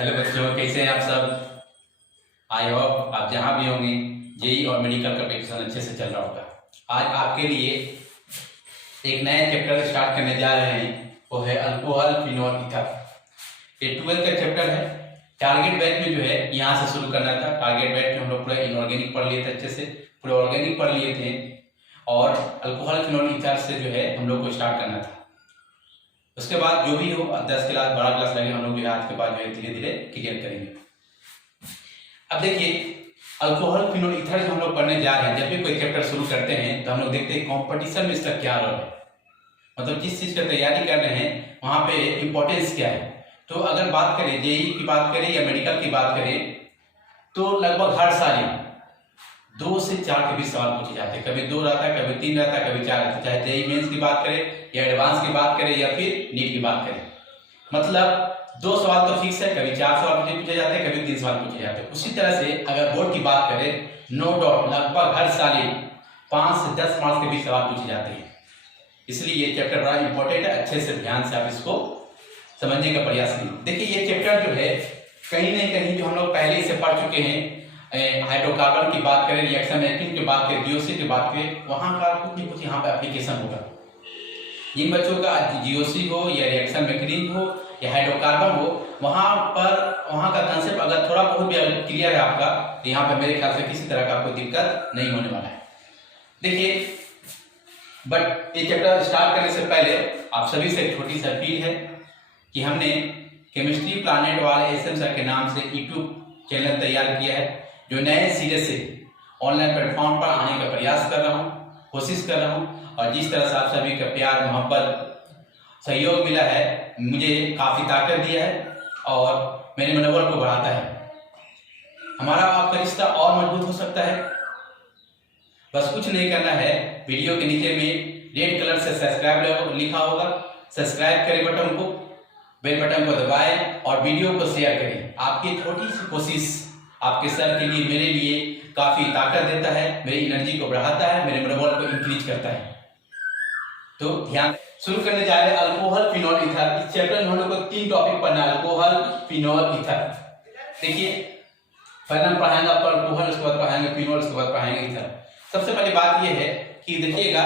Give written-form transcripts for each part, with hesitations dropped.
Hello बच्चों, कैसे हैं आप सब। आई होप आप जहाँ भी होंगे जेई और मेडिकल का प्रिपरेशन अच्छे से चल रहा होगा। आज आपके लिए एक नया चैप्टर स्टार्ट करने जा रहे हैं, वो है अल्कोहल फिनोल ईथर। ये 12th का चैप्टर है। टारगेट बैच में जो है यहाँ से शुरू करना था। टारगेट बैच में हम लोग पूरा इनऑर्गेनिक पढ़ लिए थे, अच्छे से पूरे ऑर्गेनिक पढ़ लिए थे, और अल्कोहल फिनोल ईथर से जो है हम लोग को स्टार्ट करना था। उसके बाद जो भी हो 10 क्लास 12 क्लास लगे, हम लोग जो है आज के बाद जो है धीरे धीरे क्लियर करेंगे। अब देखिए, अल्कोहल फिनोल ईथर जो हम लोग पढ़ने जा रहे हैं, जब भी कोई चैप्टर शुरू करते हैं तो हम लोग देखते हैं कंपटीशन में इसका क्या रोल है, मतलब जिस चीज का तैयारी कर रहे हैं वहां पे इंपॉर्टेंस क्या है। तो अगर बात करें जेई की बात करें या मेडिकल की बात करें, तो लगभग हर साल 2 से 4 के बीच सवाल पूछे जाते हैं। कभी 2 रहता है, कभी 3 रहता है, कभी 4 रहता है। चाहे जेई मेंस की बात करें या एडवांस की बात करें या फिर नीट की बात करें, मतलब 2 सवाल तो फिक्स है। कभी 4 सवाल पूछे जाते हैं, कभी 3 सवाल पूछे जाते हैं। उसी तरह से अगर बोर्ड की बात करें, नो डाउट लगभग हर साल 5 से 10 मार्क्स के बीच सवाल पूछे जाते हैं। इसलिए ये चैप्टर बड़ा इंपॉर्टेंट है। अच्छे से ध्यान से आप इसको समझने का प्रयास करें। देखिए, ये चैप्टर जो है कहीं ना कहीं जो हम लोग पहले से पढ़ चुके हैं, हाइड्रोकार्बन की बात करें, रिएक्शन एल्कीन की बात करें, जीओसी की बात करें, वहां का कुछ न कुछ यहाँ पे एप्लीकेशन होगा। जिन बच्चों का जीओसी हो या रिएक्शन मैकेनिज्म हो या हाइड्रोकार्बन हो, वहां का कंसेप्ट अगर थोड़ा बहुत भी क्लियर है आपका, तो यहाँ पे मेरे ख्याल से किसी तरह का आपको दिक्कत नहीं होने वाला है। देखिए, बट ये चैप्टर स्टार्ट करने से पहले आप सभी से एक छोटी सी अपील है कि हमने केमिस्ट्री प्लानेट वाले एसएम सर के नाम से यूट्यूब चैनल तैयार किया है, जो नए सिरे से ऑनलाइन प्लेटफॉर्म पर आने का प्रयास कर रहा हूँ, कोशिश कर रहा हूँ। और जिस तरह से आप सभी का प्यार मोहब्बत सहयोग मिला है, मुझे काफी ताकत दिया है और मेरे मनोबल को बढ़ाता है। हमारा आपका रिश्ता और मजबूत हो सकता है। बस कुछ नहीं करना है, वीडियो के नीचे में रेड कलर से सब्सक्राइब लिखा होगा, सब्सक्राइब करें बटन को, बेल बटन को दबाएं और वीडियो को शेयर करें। आपकी छोटी सी कोशिश आपके सर के लिए, मेरे लिए काफी ताकत देता है, मेरी एनर्जी को बढ़ाता है, मेरे मनोबल को इंक्रीज करता है। तो ध्यान शुरू करने जा रहे हैं अल्कोहल फिनोल ईथर। इस चैप्टर में हम लोग को 3 टॉपिक पढ़ना है, अल्कोहल फिनोल ईथर। देखिए, पहले हम पढ़ाएंगे आपको अल्कोहल, उसके बाद पढ़ाएंगे फिनोल, उसके बाद पढ़ाएंगे ईथर। सबसे पहली बात यह है कि देखिएगा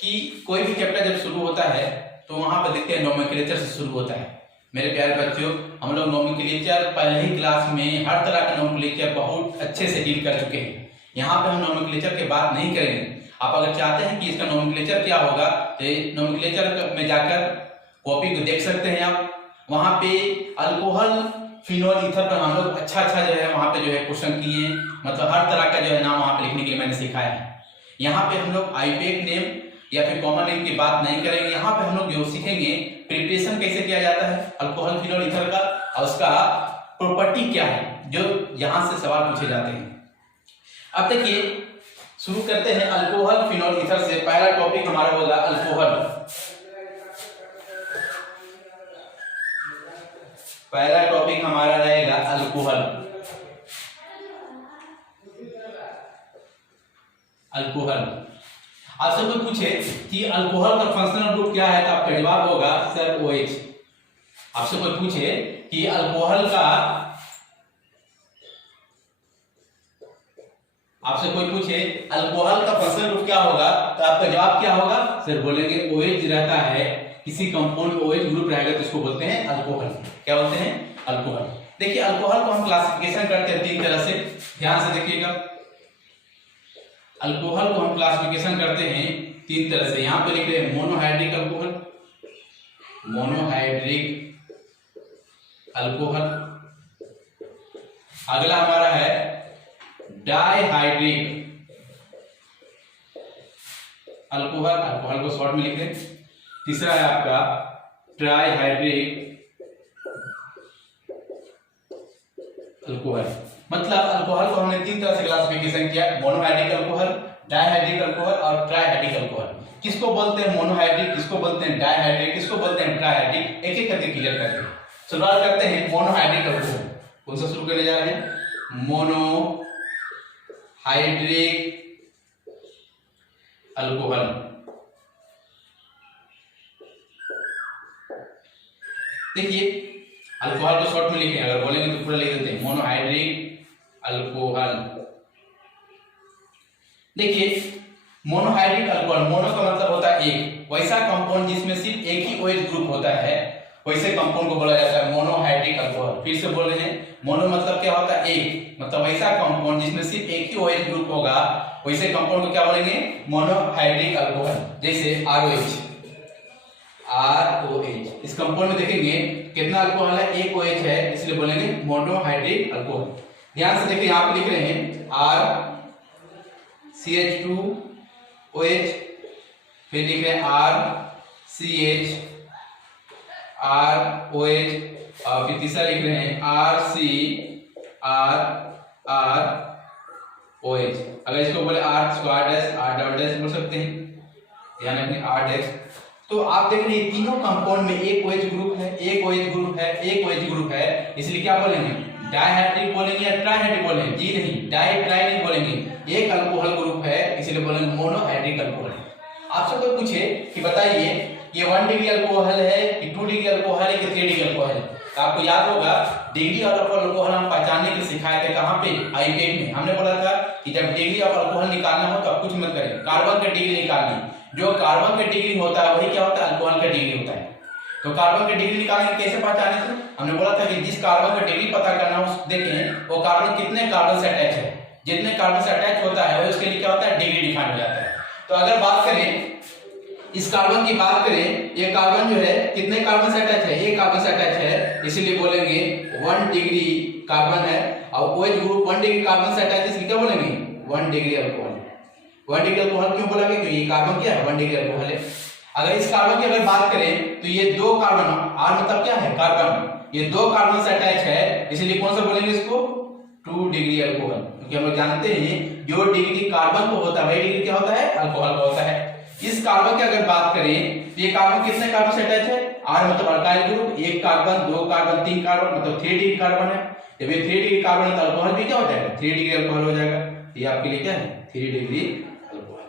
कि कोई भी चैप्टर जब शुरू होता है तो वहां पर देखते हैं नोमेनक्लेचर से शुरू होता है। मेरे प्यारे बच्चों, हम लोग नोमेनक्लेचर पहले ही क्लास में हर तरह का नोमेनक्लेचर बहुत अच्छे से डील कर चुके हैं। यहाँ पे हम नोमेनक्लेचर की बात नहीं करेंगे। आप अगर चाहते हैं कि इसका नोमेनक्लेचर क्या होगा, तो नोमेनक्लेचर में जाकर कॉपी को देख सकते हैं आप। वहां पे अल्कोहल फिनोल ईथर पर हम लोग अच्छा जो है वहां पे जो है क्वेश्चन किए, मतलब हर तरह का जो है नाम वहां पे लिखने के लिए मैंने सिखाया है। यहाँ पे हम लोग आईयूपीएक नेम या फिर कॉमन नेम की बात नहीं करेंगे। यहाँ पे हम लोग जो सीखेंगे प्रिपरेशन कैसे किया जाता है अल्कोहल फिनोल ईथर का, और उसका प्रॉपर्टी क्या है, जो यहाँ से सवाल पूछे जाते हैं। अब देखिए, शुरू करते हैं अल्कोहल फिनोल ईथर से। पहला टॉपिक हमारा होगा अल्कोहल। पहला टॉपिक हमारा रहेगा अल्कोहल। अल्कोहल आपसे कोई पूछे कि अल्कोहल का फंक्शनल ग्रुप क्या है, तो आपका जवाब होगा सर OH। आपसे कोई पूछे कि अल्कोहल का फंक्शनल ग्रुप क्या होगा, तो आपका जवाब क्या होगा सर, बोलेंगे OH रहता है। किसी कंपाउंड में OH ग्रुप रहेगा तो इसको बोलते हैं अल्कोहल। क्या बोलते हैं? अल्कोहल। देखिए, अल्कोहल को हम क्लासिफिकेशन करते हैं 3 तरह से, ध्यान से देखिएगा। अल्कोहल को हम क्लासिफिकेशन करते हैं 3 तरह से। यहां पे लिख रहे हैं मोनोहाइड्रिक अल्कोहल, अगला हमारा है डाइहाइड्रिक अल्कोहल को शॉर्ट में लिख रहे हैं। तीसरा है आपका ट्राइहाइड्रिक अल्कोहल। मतलब अल्कोहल को हमने 3 तरह से क्लासिफिकेशन किया, मोनोहाइड्रिक अल्कोहल, डाइहाइड्रिक अल्कोहल और ट्राइहाइड्रिक अल्कोहल। किसको बोलते हैं मोनोहाइड्रिक, किसको बोलते हैं डाइहाइड्रिक, किसको बोलते हैं ट्राइहाइड्रिक, एक एक करके क्लियर करते हैं। शुरुआत करते हैं मोनोहाइड्रिक अल्कोहल। कौन सा शुरू करने जा रहे हैं? Monohydric alcohol. देखिए, अल्कोहल को शॉर्ट में लिखें, अगर बोलेंगे तो पूरा लिख देते हैं, मोनोहाइड्रिक अल्कोहल। देखिए मोनोहाइड्रिक अल्कोहल, मोनो का मतलब होता है एक, वैसा कंपाउंड जिसमें सिर्फ एक ही OH ग्रुप होता है वैसे कंपाउंड को बोला जाता है मोनोहाइड्रिक अल्कोहल। फिर से बोल रहे हैं, मोनो मतलब क्या होता है एक, मतलब वैसा कंपाउंड जिसमें सिर्फ एक ही OH ग्रुप होगा वैसे कंपाउंड को क्या बोलेंगे, मोनोहाइड्रिक अल्कोहल। जैसे ROH, इस कंपाउंड में देखेंगे कितना अल्कोहल है, एक OH है, इसलिए बोलेंगे मोनोहाइड्रिक अल्कोहल। ध्यान से देखिए यहाँ पे लिख रहे हैं RCH2OH, फिर लिख रहे हैं RCH ROH, और फिर तीसरा लिख रहे हैं RCRROH। अगर इसको बोले R डबल डैश बोल सकते हैं, ध्यान रखिए R डैश। तो आप देख रहे हैं तीनों कंपाउंड में एक OH ग्रुप है, एक OH ग्रुप है, एक OH ग्रुप है, इसलिए क्या बोलेंगे, डायहाइड्रिक बोलेंगे या ट्राइहाइड्रिक बोलेंगे, जी नहीं, डाई ट्राई नहीं बोलेंगे, एक अल्कोहल ग्रुप है इसलिए बोलेंगे मोनोहाइड्रिक अल्कोहल। आपसे कोई पूछे कि बताइए ये 1 डिग्री अल्कोहल है कि 2 डिग्री अल्कोहल है कि 3 डिग्री अल्कोहल है, तो आपको याद होगा डिग्री ऑफ अल्कोहल हम पहचानने के लिए सिखाए थे, कहाँ पे, आईपेक में। हमने बोला था कि जब डिग्री ऑफ अल्कोहल निकालना हो तो आप कुछ मत करें, कार्बन का डिग्री निकालनी, जो कार्बन का डिग्री होता है वही क्या होता है, अल्कोहल का डिग्री होता है। तो कार्बन का डिग्री निकालने कैसे पहचाने थे, हमने बोला था कि जिस कार्बन का डिग्री पता करना हो देखें वो कार्बन कितने कार्बन से अटैच है, जितने कार्बन से अटैच होता है उसके लिए क्या होता है, डिग्री डिफाइन हो जाता है। तो अगर बात करें इस कार्बन की बात करें, ये कार्बन जो है कितने कार्बन से अटैच है, एक कार्बन से अटैच है, इसीलिए बोलेंगे 1 डिग्री कार्बन है, और OH ग्रुप 1 डिग्री कार्बन से अटैच है, इसलिए क्या बोलेंगे 1 डिग्री अल्कोहल। 1 डिग्री अल्कोहल क्यों बोला गया, क्योंकि ये कार्बन क्या है 1 डिग्री अल्कोहल है। अगर इस कार्बन की अगर बात करें तो ये दो कार्बन, R मतलब क्या है कार्बन, ये दो कार्बन से अटैच है, इसलिए कौन सा बोलेंगे इसको 2 डिग्री अल्कोहल, क्योंकि हम लोग जानते हैं जो डिग्री कार्बन को होता है वही डिग्री क्या होता है, अल्कोहल का होता है। इस कार्बन की अगर बात करें तो ये कार्बन कितने कार्बन से अटैच है, R मतलब अल्काइल ग्रुप, एक कार्बन, दो कार्बन, तीन कार्बन, मतलब 3 डिग्री कार्बन है। जब ये 3 डिग्री कार्बन है तो अल्कोहल भी क्या हो जाएगा, 3 डिग्री अल्कोहल हो जाएगा। ये आपके लिए क्या है 3 डिग्री अल्कोहल,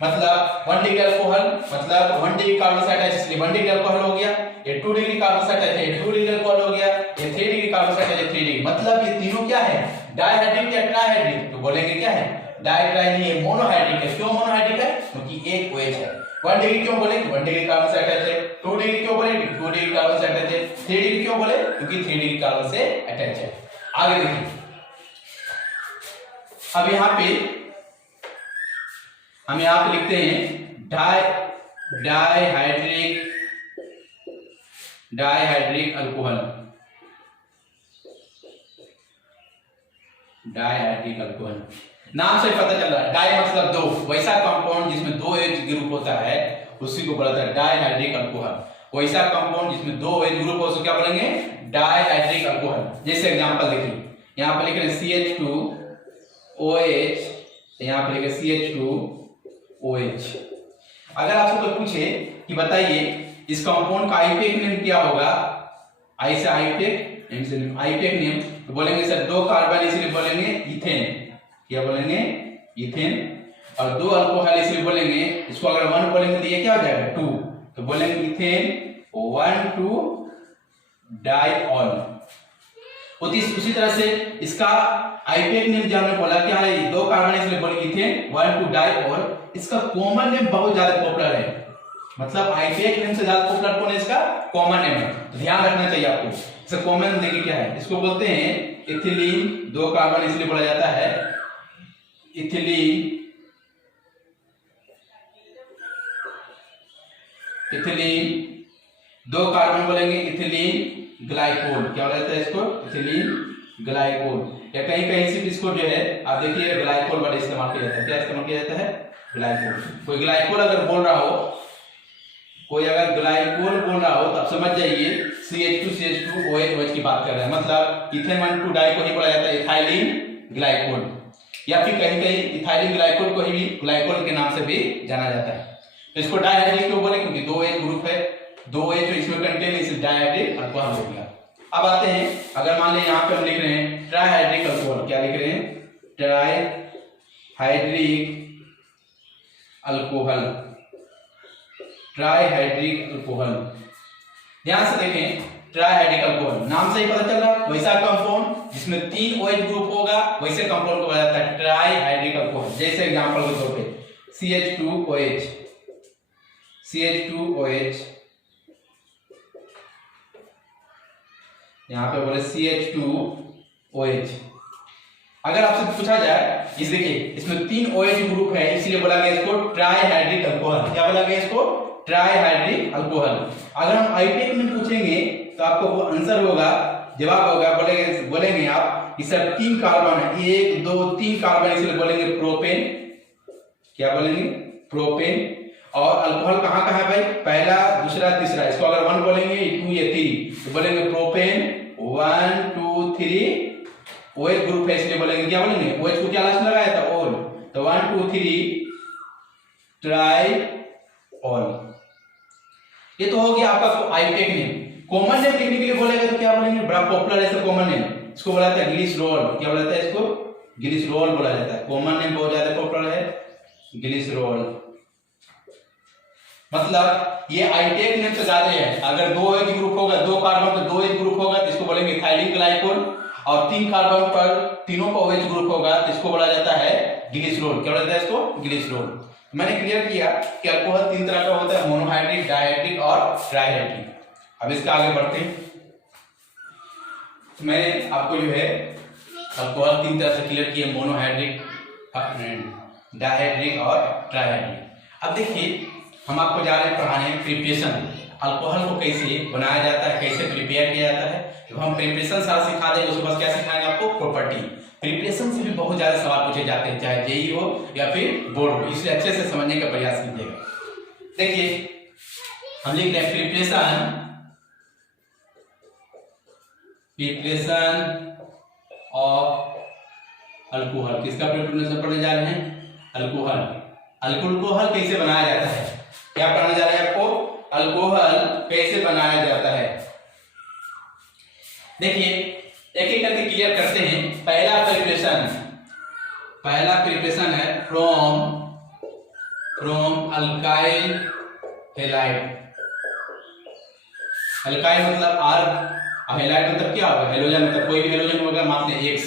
मतलब 1 डिग्री अल्कोहल मतलब 1 डिग्री कार्बन से अटैच, इसलिए 1 डिग्री अल्कोहल हो गया। ये 2 डिग्री कार्बन से अटैच है, 2 डिग्री अल्कोहल हो गया। ये 3 डिग्री कार्बन से अटैच है, 3 डिग्री, मतलब ये तीनों क्या है, डायहाइड्रिक या ट्राइहाइड्रिक, तो बोलेंगे क्या है, डाई ट्राई नहीं है, मोनोहाइड्रिक है। क्यों मोनोहाइड्रिक है, क्योंकि एक OH है। 1 डिग्री क्यों बोले, 1 डिग्री कार्बन से अटैच है। 2 डिग्री क्यों बोले, 2 डिग्री कार्बन से अटैच है। 3 डिग्री क्यों बोले, क्योंकि 3 डिग्री कार्बन से अटैच है। आगे देखिए, अब यहाँ पे हम यहाँ पे लिखते हैं डायहाइड्रिक अल्कोहल, डायहाइड्रिक अल्कोहल नाम से पता चल रहा है, डाई मतलब दो, वैसा कंपाउंड जिसमें 2 OH ग्रुप होता है उसी को बोला जाता है डायहाइड्रिक अल्कोहल। वैसा कंपाउंड जिसमें 2 OH ग्रुप हो उसको क्या बोलेंगे, डायहाइड्रिक अल्कोहल। जैसे एग्जांपल देखिए, यहाँ पे लिख रहे हैं CH2OH, यहाँ पे लिख रहे CH2OH। अगर आपसे कोई पूछे कि बताइए इस कंपाउंड का आईपेक नेम क्या होगा, आई से आईपेक, एम से आईपेक नेम, तो बोलेंगे सर 2 कार्बन इसलिए बोलेंगे इथेन, क्या बोलेंगे इथेन, और 2 अल्कोहल इसलिए बोलेंगे, इसको अगर 1 बोलेंगे तो ये क्या हो जाएगा 2, तो बोलेंगे इथेन 1,2 डाइऑल। उसी तरह से इसका आईपेक नेम जो हमने बोला क्या है, 2 कार्बन इसलिए बोले इथेन 1,2 डाइऑल। इसका कॉमन नेम बहुत ज्यादा पॉपुलर है, मतलब आईपेक नेम से ज्यादा पॉपुलर कौन है, इसका कॉमन नेम है, तो ध्यान रखना चाहिए आपको। इसका कॉमन देखिए क्या है, इसको बोलते हैं इथिलीन, 2 कार्बन इसलिए बोला जाता है इथिलीन, 2 कार्बन बोलेंगे इथिलीन ग्लाइकोल, क्या बोला जाता है इसको, इथिलीन ग्लाइकोल। या कहीं कहीं सिर्फ इसको जो है आप देखिए ग्लाइकोल वर्ड इस्तेमाल किया जाता है, क्या इस्तेमाल किया जाता है, ग्लाइकोल। कोई ग्लाइकोल अगर बोल रहा हो, कोई अगर ग्लाइकोल बोल रहा हो तो आप समझ जाइए CH2OH की बात कर रहे हैं, मतलब इथेन 1,2 डाई को ही बोला जाता है इथाइलिन ग्लाइकोल, या फिर कहीं कहीं इथाइलिन ग्लाइकोल को ही ग्लाइकोल के नाम से भी जाना जाता है। तो इसको डायहाइड्रिक क्यों बोले, क्योंकि 2 OH ग्रुप है, 2 OH इसमें कंटेन, इसे डायहाइड्रिक अल्कोहल हो गया। अब आते हैं, अगर मान लें यहाँ पे हम लिख रहे हैं ट्राइहाइड्रिक अल्कोहल, क्या लिख रहे हैं, ट्राइहाइड्रिक अल्कोहल, ट्राइहाइड्रिक अल्कोहल। ध्यान से देखें, ट्राइहाइड्रिक अल्कोहल नाम से ही पता चल रहा है, वैसा कंपाउंड जिसमें 3 OH ग्रुप होगा वैसे कंपाउंड को बोला जाता है ट्राई हाइड्रिक अल्कोहल। जैसे एग्जांपल के तौर पे CH2OH, CH2OH, यहाँ पे बोले CH2OH। अगर आपसे पूछा जाए, इस देखिए इसमें 3 OH ग्रुप है इसलिए बोला गया इसको ट्राई हाइड्रिक अल्कोहल। क्या बोला गया इसको? Try hydric alcohol. अगर हम आईटेक में पूछेंगे तो आपको वो आंसर होगा, जवाब होगा, बोलेंगे आप इस 3 कार्बन है, 1 2 3 कार्बन, इसलिए बोलेंगे प्रोपेन। क्या बोलेंगे? प्रोपेन। और अल्कोहल कहाँ कहाँ है भाई? पहला, दूसरा, तीसरा। इसको अगर 1 बोलेंगे, 2 या 3 तो बोलेंगे प्रोपेन 1 2 3। OH ग्रुप है इसलिए बोलेंगे, क्या बोलेंगे? OH को क्या लास्ट में लगाया था? ऑल। तो 1 2 3 ट्राई ऑल। ये तो हो गया आपका आईटेक नेम। कॉमन नेम लिखने के लिए बोलेगा तो क्या बोलेंगे? बड़ा पॉपुलर है कॉमन नेम, इसको बोला जाता है ग्लिसरॉल। क्या बोला जाता है इसको? ग्लिसरॉल बोला जाता है। कॉमन नेम बहुत ज्यादा पॉपुलर है, ग्लिसरॉल। मतलब ये आईटेक नेम से ज्यादा है। अगर 2 OH ग्रुप होगा, 2 कार्बन पर 2 OH ग्रुप होगा तो इसको बोलेंगे इथाइलिन ग्लाइकोल, और 3 कार्बन पर तीनों का OH ग्रुप होगा तो इसको बोला जाता है ग्लिसरॉल। क्या बोला जाता है इसको? ग्लिसरॉल। मैंने क्लियर किया कि अल्कोहल 3 तरह का होता है, मोनोहाइड्रिक, डायहाइड्रिक और ट्राइहाइड्रिक। अब इसका आगे बढ़ते हैं। तो मैं आपको जो है अल्कोहल 3 तरह से क्लियर किया, मोनोहाइड्रिक, डायहाइड्रिक और ट्राइहाइड्रिक। अब देखिए हम आपको जा रहे हैं पढ़ाने प्रिपरेशन, अल्कोहल को कैसे बनाया जाता है, कैसे प्रिपेयर किया जाता है। जब हम प्रिपरेशन सारा सिखा देंगे उसके बाद क्या सिखाएंगे आपको? प्रॉपर्टी। प्रिपरेशन से भी बहुत ज्यादा सवाल पूछे जाते हैं, चाहे जेईई हो या फिर बोर्ड हो, इसलिए अच्छे से समझने का प्रयास कीजिएगा। देखिए हम लिख रहे हैं प्रिपरेशन ऑफ अल्कोहल। किसका प्रिपरेशन पढ़ने जा रहे हैं? अल्कोहल। अल्कोहल कैसे बनाया जाता है, क्या पढ़ने जा रहे हैं आपको? अल्कोहल कैसे बनाया जाता है। देखिए एक एक करके क्लियर करते हैं। पहला प्रिपरेशन है फ्रॉम अल्काइल हैलाइड। अल्काइल मतलब R, हैलाइड मतलब क्या होगा? हेलोजन। मतलब कोई भी हेलोजन होगा, मान लें X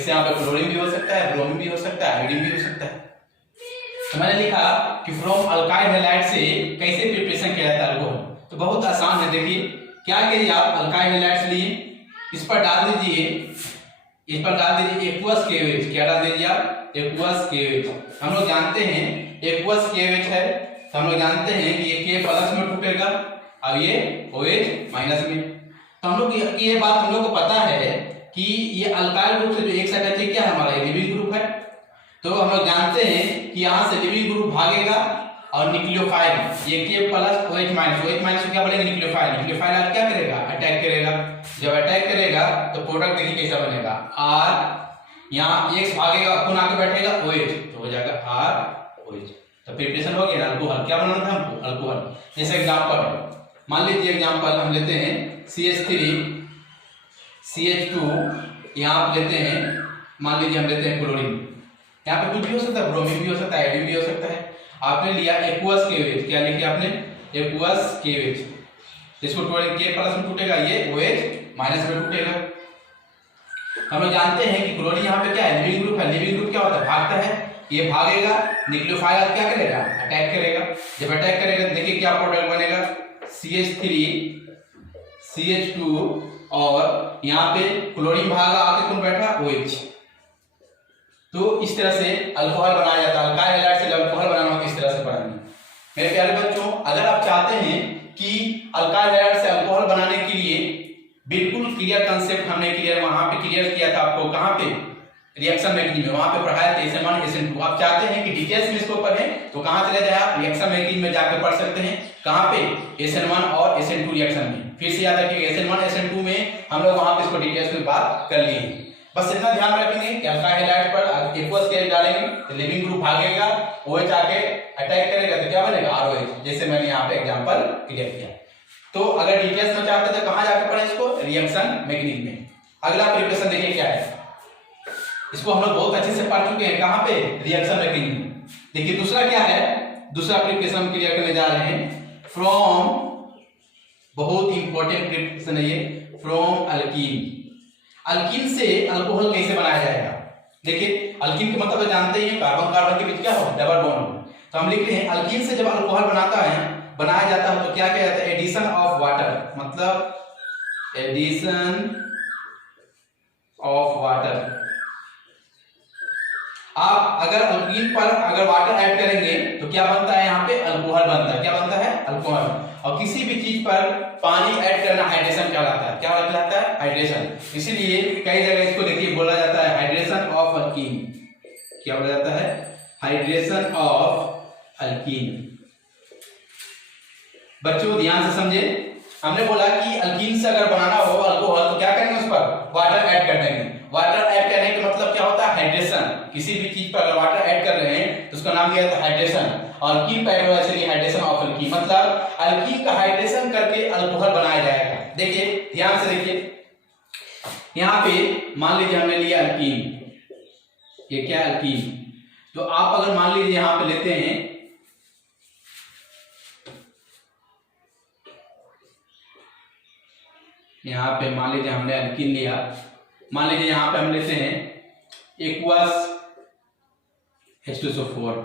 से यहाँ पे क्लोरीन भी हो सकता है, ब्रोमीन भी हो सकता है, आयोडीन भी हो सकता है। तो मैंने लिखा कि फ्रॉम अल्काइल हैलाइड से कैसे प्रिपरेशन किया जाता है अल्कोहल। तो बहुत आसान है। देखिए क्या कीजिए आप, अल्काइल हैलाइड लिए, इस पर डाल दीजिए एक्वस KOH। क्या डाल दीजिए आप? Aqueous KOH। हम लोग जानते हैं एक्वस KOH है तो हम लोग जानते हैं कि ये K प्लस में टूटेगा और ये OH माइनस में। तो हम लोग ये बात हम लोग को पता है कि ये अल्काइल ग्रुप से जो एक साइड है क्या है हमारा? लिविंग ग्रुप है। तो हम लोग जानते हैं कि यहाँ से लिविंग ग्रुप भागेगा और न्यूक्लियोफाइल ये K प्लस OH माइनस क्या बोलेंगे? न्यूक्लियोफाइल क्या करेगा? अटैक करेगा। जब अटैक करेगा तो प्रोडक्ट देखिए कैसा बनेगा? R, यहाँ X भागेगा, कौन आके बैठेगा? OH, तो हो जाएगा ROH। तो प्रिपरेशन हो गया ना अल्कोहल। क्या बनाना था हमको? अल्कोहल। जैसे एग्जांपल मान लीजिए, एग्जांपल हम लेते हैं CH3 CH2, यहाँ लेते हैं, मान लीजिए हम लेते हैं क्लोरीन। यहाँ पे कुछ भी हो सकता है, ब्रोमीन भी हो सकता है, आयोडीन भी हो सकता है। आपने लिया एक्वस KOH। क्या लिखे आपने? Aqueous KOH। इसको K प्लस में टूटेगा, ये OH माइनस में टूटेगा। हम लोग जानते हैं कि क्लोरीन यहाँ पे क्या है? लिविंग ग्रुप है। लिविंग ग्रुप क्या होता है? भागता है। ये भागेगा, न्यूक्लियोफाइल क्या करेगा? अटैक करेगा। जब अटैक करेगा देखिए क्या प्रोडक्ट बनेगा? CH3 CH2 और यहाँ पे क्लोरीन भागा, आके कौन बैठा? OH। तो इस तरह से अल्कोहल बनाया जाता है। अल्काइल हैलाइड से अल्कोहल बनाना किस तरह से पढ़ाएंगे मेरे प्यारे बच्चों। अगर आप चाहते हैं कि अल्काइल हैलाइड से अल्कोहल बनाने के लिए बिल्कुल क्लियर कंसेप्ट हमने क्लियर वहां पे क्लियर किया था आपको, कहां पे? रिएक्शन मेकिंग में, वहां पे पढ़ाया था SN1 SN2। आप चाहते हैं कि डिटेल्स में इसको पढ़ें तो कहां चले जाए आप? रिएक्शन मेकिंग में जाकर पढ़ सकते हैं। कहां पे? SN1 और SN2 रिएक्शन में। फिर से याद रखिए SN1 SN2 में हम लोग वहां पे इसको डिटेल्स में बात कर लिए। बस इतना ध्यान रखेंगे कि अल्काइल हैलाइड पर एक्वस KOH डालेंगे तो लिविंग ग्रुप भागेगा, OH आके अटैक करेगा तो क्या बनेगा? ROH। जैसे मैंने यहाँ पे एग्जांपल क्लियर किया। तो अगर डिटेल्स में चाहते थे कहां जाके पढ़े इसको? रिएक्शन मैकेनिज्म में। अगला प्रिपरेशन देखिए क्या है, इसको हम लोग बहुत अच्छे से पढ़ चुके हैं। कहां पे? रिएक्शन मैकेनिज्म में। देखिए दूसरा क्या है? दूसरा प्रिपरेशन क्लियर करने जा रहे हैं फ्रॉम, बहुत इंपॉर्टेंट प्रिपरेशन है ये, फ्रॉम अल्कीन। अल्कीन से अल्कोहल कैसे बनाया जाएगा? देखिए अल्कीन का मतलब जानते ही हैं, कार्बन कार्बन के बीच क्या हो, डबल बॉन्ड। तो हम लिख रहे हैं अल्कीन से जब अल्कोहल बनाया जाता है तो क्या किया जाता है? एडिशन ऑफ वाटर, मतलब एडिशन ऑफ वाटर। आप अगर अल्कीन पर अगर वाटर ऐड करेंगे तो क्या बनता है? यहाँ पे अल्कोहल बनता है। क्या बनता है? अल्कोहल। और किसी भी चीज पर पानी ऐड करना हाइड्रेशन कहलाता है। क्या कहलाता है? हाइड्रेशन। इसीलिए कई जगह इसको देखिए बोला जाता है हाइड्रेशन ऑफ अल्कीन। क्या बोला जाता है? Hydration of alkyne. बच्चों ध्यान से समझे, हमने बोला कि अल्कीन से अगर बनाना हो अल्कोहल तो क्या करेंगे? उस पर वाटर ऐड कर देंगे। वाटर ऐड करने का मतलब क्या होता है? हाइड्रेशन। किसी भी चीज पर अगर वाटर ऐड कर रहे हैं तो उसका नाम दिया जाता है हाइड्रेशन। और अल्कीन का ऐड होगा इसलिए हाइड्रेशन ऑफ अल्कीन, मतलब अल्कीन का हाइड्रेशन करके अल्कोहल बनाया जाएगा। देखिए ध्यान से देखिए, यहाँ पे मान लीजिए हमने लिया अल्कीन, ये क्या अल्कीन, तो आप अगर मान लीजिए यहाँ पे लेते हैं यहाँ पे मान लीजिए हमने अल्कीन लिया, मान लीजिए यहाँ पे हम लेते हैं एक्वस H2SO4।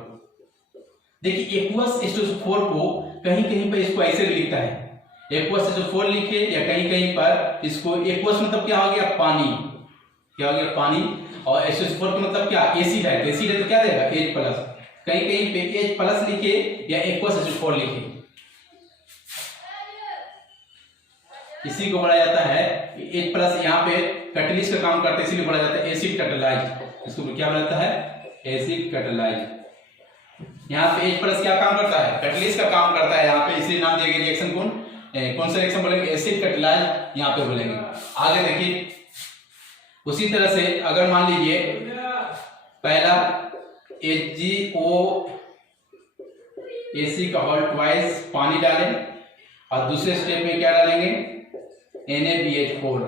देखिए एक्वस H2SO4 को कहीं कहीं पर इसको ऐसे भी लिखता है, एक्वस H2SO4 लिखे, या कहीं कहीं पर इसको एक्वस मतलब क्या हो गया? पानी। क्या हो गया? पानी। और H2SO4 का मतलब क्या? एसिड है। एसिड है तो क्या देगा? H+। कहीं कहीं पे H+ लिखे या एक्वस H2SO4 लिखे, इसी को बोला जाता है H+। यहाँ पे कैटलिस्ट का काम करते हैं इसीलिए बोला जाता है एसिड कैटलाइज। इसको क्या बोला जाता है? Acid catalyse. यहाँ पे H+ क्या काम करता है? कैटलिस्ट का काम करता है यहाँ पे, इसी नाम दिया गया। रिएक्शन कौन सा रिएक्शन बोलेंगे? एसिड कैटलाइज यहाँ पे बोलेंगे। आगे देखिए उसी तरह से अगर मान लीजिए पहला HgO Ac का होल ट्वाइस पानी डालें और दूसरे स्टेप में क्या डालेंगे? NaBH4।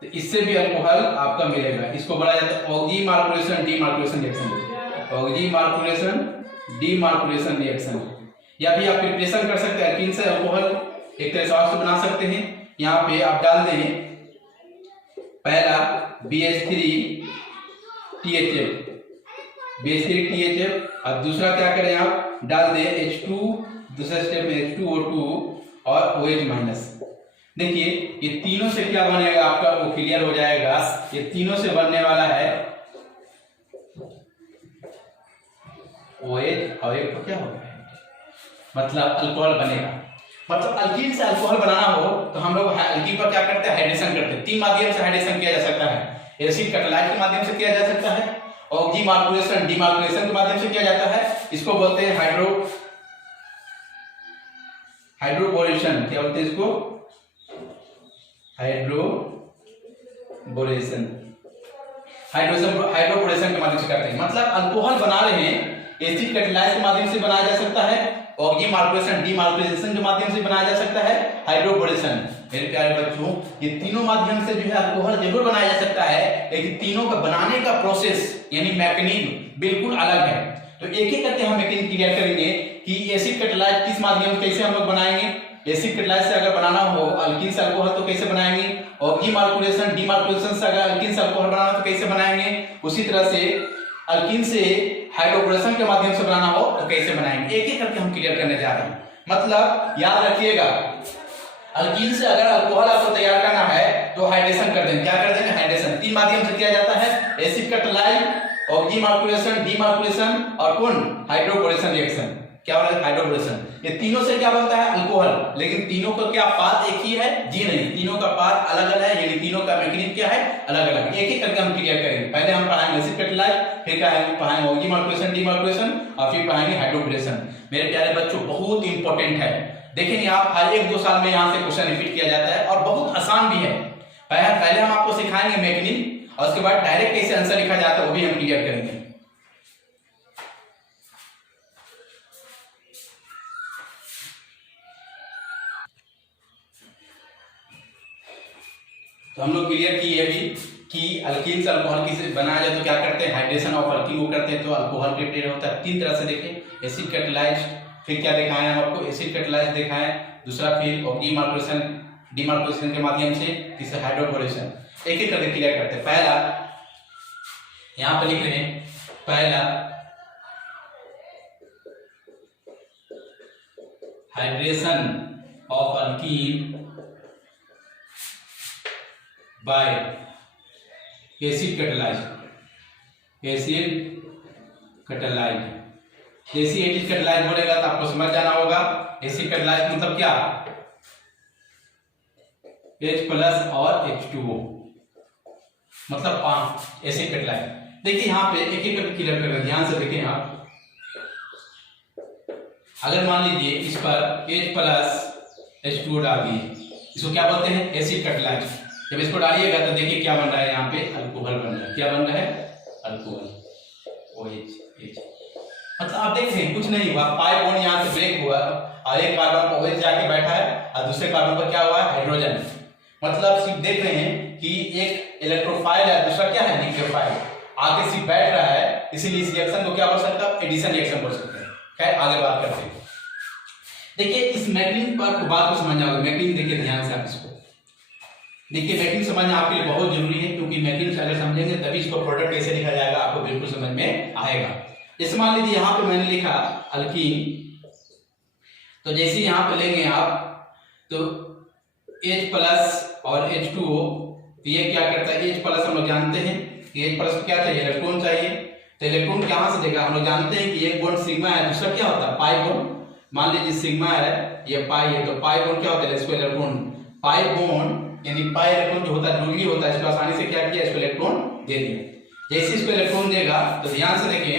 तो इससे भी अल्कोहल आपका मिलेगा। इसको बोला जाता है oxymercuration demercuration reaction. Oxymercuration demercuration reaction. या भी आप प्रिपरेशन कर सकते हैं अल्कीन से अल्कोहल, एक तरह से और से बना सकते हैं। यहाँ पे आप डाल दें पहला BH3THF और दूसरा क्या करें? आप डाल दें H2, दूसरे स्टेप में H2O2 और OH-। देखिए ये तीनों से क्या बनेगा आपका? वो क्लियर हो जाएगा। ये तीनों से बनने वाला है OH और एक क्या होगा? मतलब अल्कोहल बनेगा। मतलब अल्कीन से अल्कोहल बनाना हो तो हम लोग अल्कीन पर क्या करते हैं? हाइड्रेशन करते हैं। तीन माध्यम से हाइड्रेशन किया जा सकता है। एसिड कैटलाइज के माध्यम से किया जा सकता है, ऑक्जी मार्कुलेशन डीमार्कुलेशन के माध्यम से किया जाता है। इसको बोलते हैं हाइड्रोबोरेशन। क्या बोलते हैं इसको? हाइड्रोबोरेशन के माध्यम से करते हैं। मतलब अल्कोहल बना रहे हैं, एसिड कैटलाइज के माध्यम से बनाया जा सकता है, ऑक्जी मार्कुलेशन डीमार्कुलेशन के माध्यम से बनाया जा सकता है, हाइड्रोबोरेशन। मेरे प्यारे बच्चों ये तीनों माध्यम से जो है अल्कोहल जरूर बनाया जा सकता है, लेकिन तीनों का बनाने का प्रोसेस यानी मैकेनिज्म बिल्कुल अलग है। तो एक एक करके हम मैकेनिज्म क्लियर करेंगे कि एसिड कैटलाइज किस माध्यम से कैसे हम लोग बनाएंगे। एसिड कैटलाइज से अगर बनाना हो अल्कीन से अल्कोहल तो कैसे बनाएंगे, ऑक्जी मार्कुलेशन डीमार्कुलेशन से अगर अल्कीन से अल्कोहल बनाना तो कैसे बनाएंगे, उसी तरह से अल्कीन से हाइड्रोबोरेशन के माध्यम से बनाना हो तो कैसे बनाएंगे। एक एक करके हम क्लियर करने जा रहे हैं। मतलब याद रखिएगा अल्कीन से अगर अल्कोहल आपको तैयार करना है तो हाइड्रेशन कर देंगे। क्या कर देंगे? हाइड्रेशन। तीन माध्यम से किया जाता है, एसिड कैटलाइज, ऑक्जी मार्कुलेशन डीमार्कुलेशन और कौन? Hydroboration reaction. क्या बोला? हाइड्रोबोरेशन। ये तीनों से क्या बनता है? अल्कोहल। लेकिन तीनों का क्या पाथ एक ही है? जी नहीं, तीनों का पाथ अलग अलग है, यानी तीनों का मैकेनिज्म क्या है? अलग अलग। एक एक करके हम क्लियर करेंगे। पहले हम पढ़ाएंगे एसिड कैटलाइज, फिर पढ़ाएंगे ऑक्जी मार्कुलेशन डीमार्कुलेशन और फिर पढ़ाएंगे हाइड्रोबोरेशन। मेरे प्यारे बच्चों बहुत इंपॉर्टेंट है। देखेंगे आप हर 1-2 साल में यहाँ से क्वेश्चन रिपीट किया जाता है और बहुत आसान भी है। पहले हम आपको सिखाएंगे मैकेनिज्म और उसके बाद डायरेक्ट कैसे आंसर लिखा जाता है वो भी हम क्लियर करेंगे। तो हम लोग क्लियर किए अभी कि अल्कीन से अल्कोहल किसे बनाया जाए तो क्या करते हैं? हाइड्रेशन ऑफ अल्कीन वो करते हैं तो अल्कोहल प्रिपेयर होता है। तीन तरह से देखें, एसिड कैटलाइज्ड, फिर क्या दिखाए हम आपको, एसिड कैटालाइज दिखाए, दूसरा फिर डिमार्केशन के माध्यम से, तीसरा हाइड्रोकोलेशन। एक एक करके क्लियर करते हैं। पहला यहां पर लिख रहे हैं, पहला hydration of alkene bye acid catalyse. जैसे एसिड कैटालाइज बोलेगा तो आपको समझ जाना होगा एसिड कैटालाइज मतलब क्या, H+ और H2O मतलब 5 एसिड कैटालाइज। देखिए यहाँ पे एक एक करके क्लियर कर रहे हैं, ध्यान से देखिए आप। अगर मान लीजिए इस पर H+ H2O डाल दिए, इसको क्या बोलते हैं, एसिड कैटालाइज। जब इसको डालिएगा तो देखिए क्या बन रहा है, यहाँ पे अल्कोहल बन रहा है। क्या बन रहा है, अल्कोहल, OH। मतलब आप देख रहे हैं कुछ नहीं हुआ, पाई बॉन्ड यहाँ से ब्रेक हुआ और एक कार्बन पर OH जाके बैठा है और दूसरे कार्बन पर क्या हुआ है, हाइड्रोजन। मतलब सिर्फ देख रहे हैं कि एक इलेक्ट्रोफाइल है, दूसरा क्या है, न्यूक्लियोफाइल, आके सिर्फ बैठ रहा है। इसीलिए इस रिएक्शन को क्या बोल सकते हैं, एडिशन रिएक्शन बोल सकते हैं। खैर आगे बात करते हैं। देखिए इस मैग्नीन पर बात को समझना होगा। मैग्नीन देखिए ध्यान से आप इसको देखिए, मैग्नीन समझना आपके लिए बहुत जरूरी है, क्योंकि मैग्नीन अगर समझेंगे तभी इसको प्रोडक्ट कैसे लिखा जाएगा आपको बिल्कुल समझ में आएगा। जैसे मान लीजिए यहाँ पे मैंने लिखा अल्कीन, तो जैसे यहाँ पे लेंगे आप तो H+ और H2O, तो ये क्या करता है, H+ हम लोग जानते हैं कि H+ को क्या चाहिए, इलेक्ट्रॉन चाहिए। तो इलेक्ट्रॉन कहाँ से देगा, हम लोग जानते हैं कि एक बॉन्ड सिग्मा है, दूसरा क्या होता है, पाई बॉन्ड। मान लीजिए सिग्मा है, ये पाई है, तो पाई बॉन्ड क्या होता है, इसको इलेक्ट्रॉन, पाई बॉन्ड यानी पाई इलेक्ट्रॉन जो होता है ध्रुवीय होता है, इसको आसानी से क्या किया, इसको इलेक्ट्रॉन दे दिया। जैसे इसको इलेक्ट्रॉन देगा तो ध्यान से देखिए,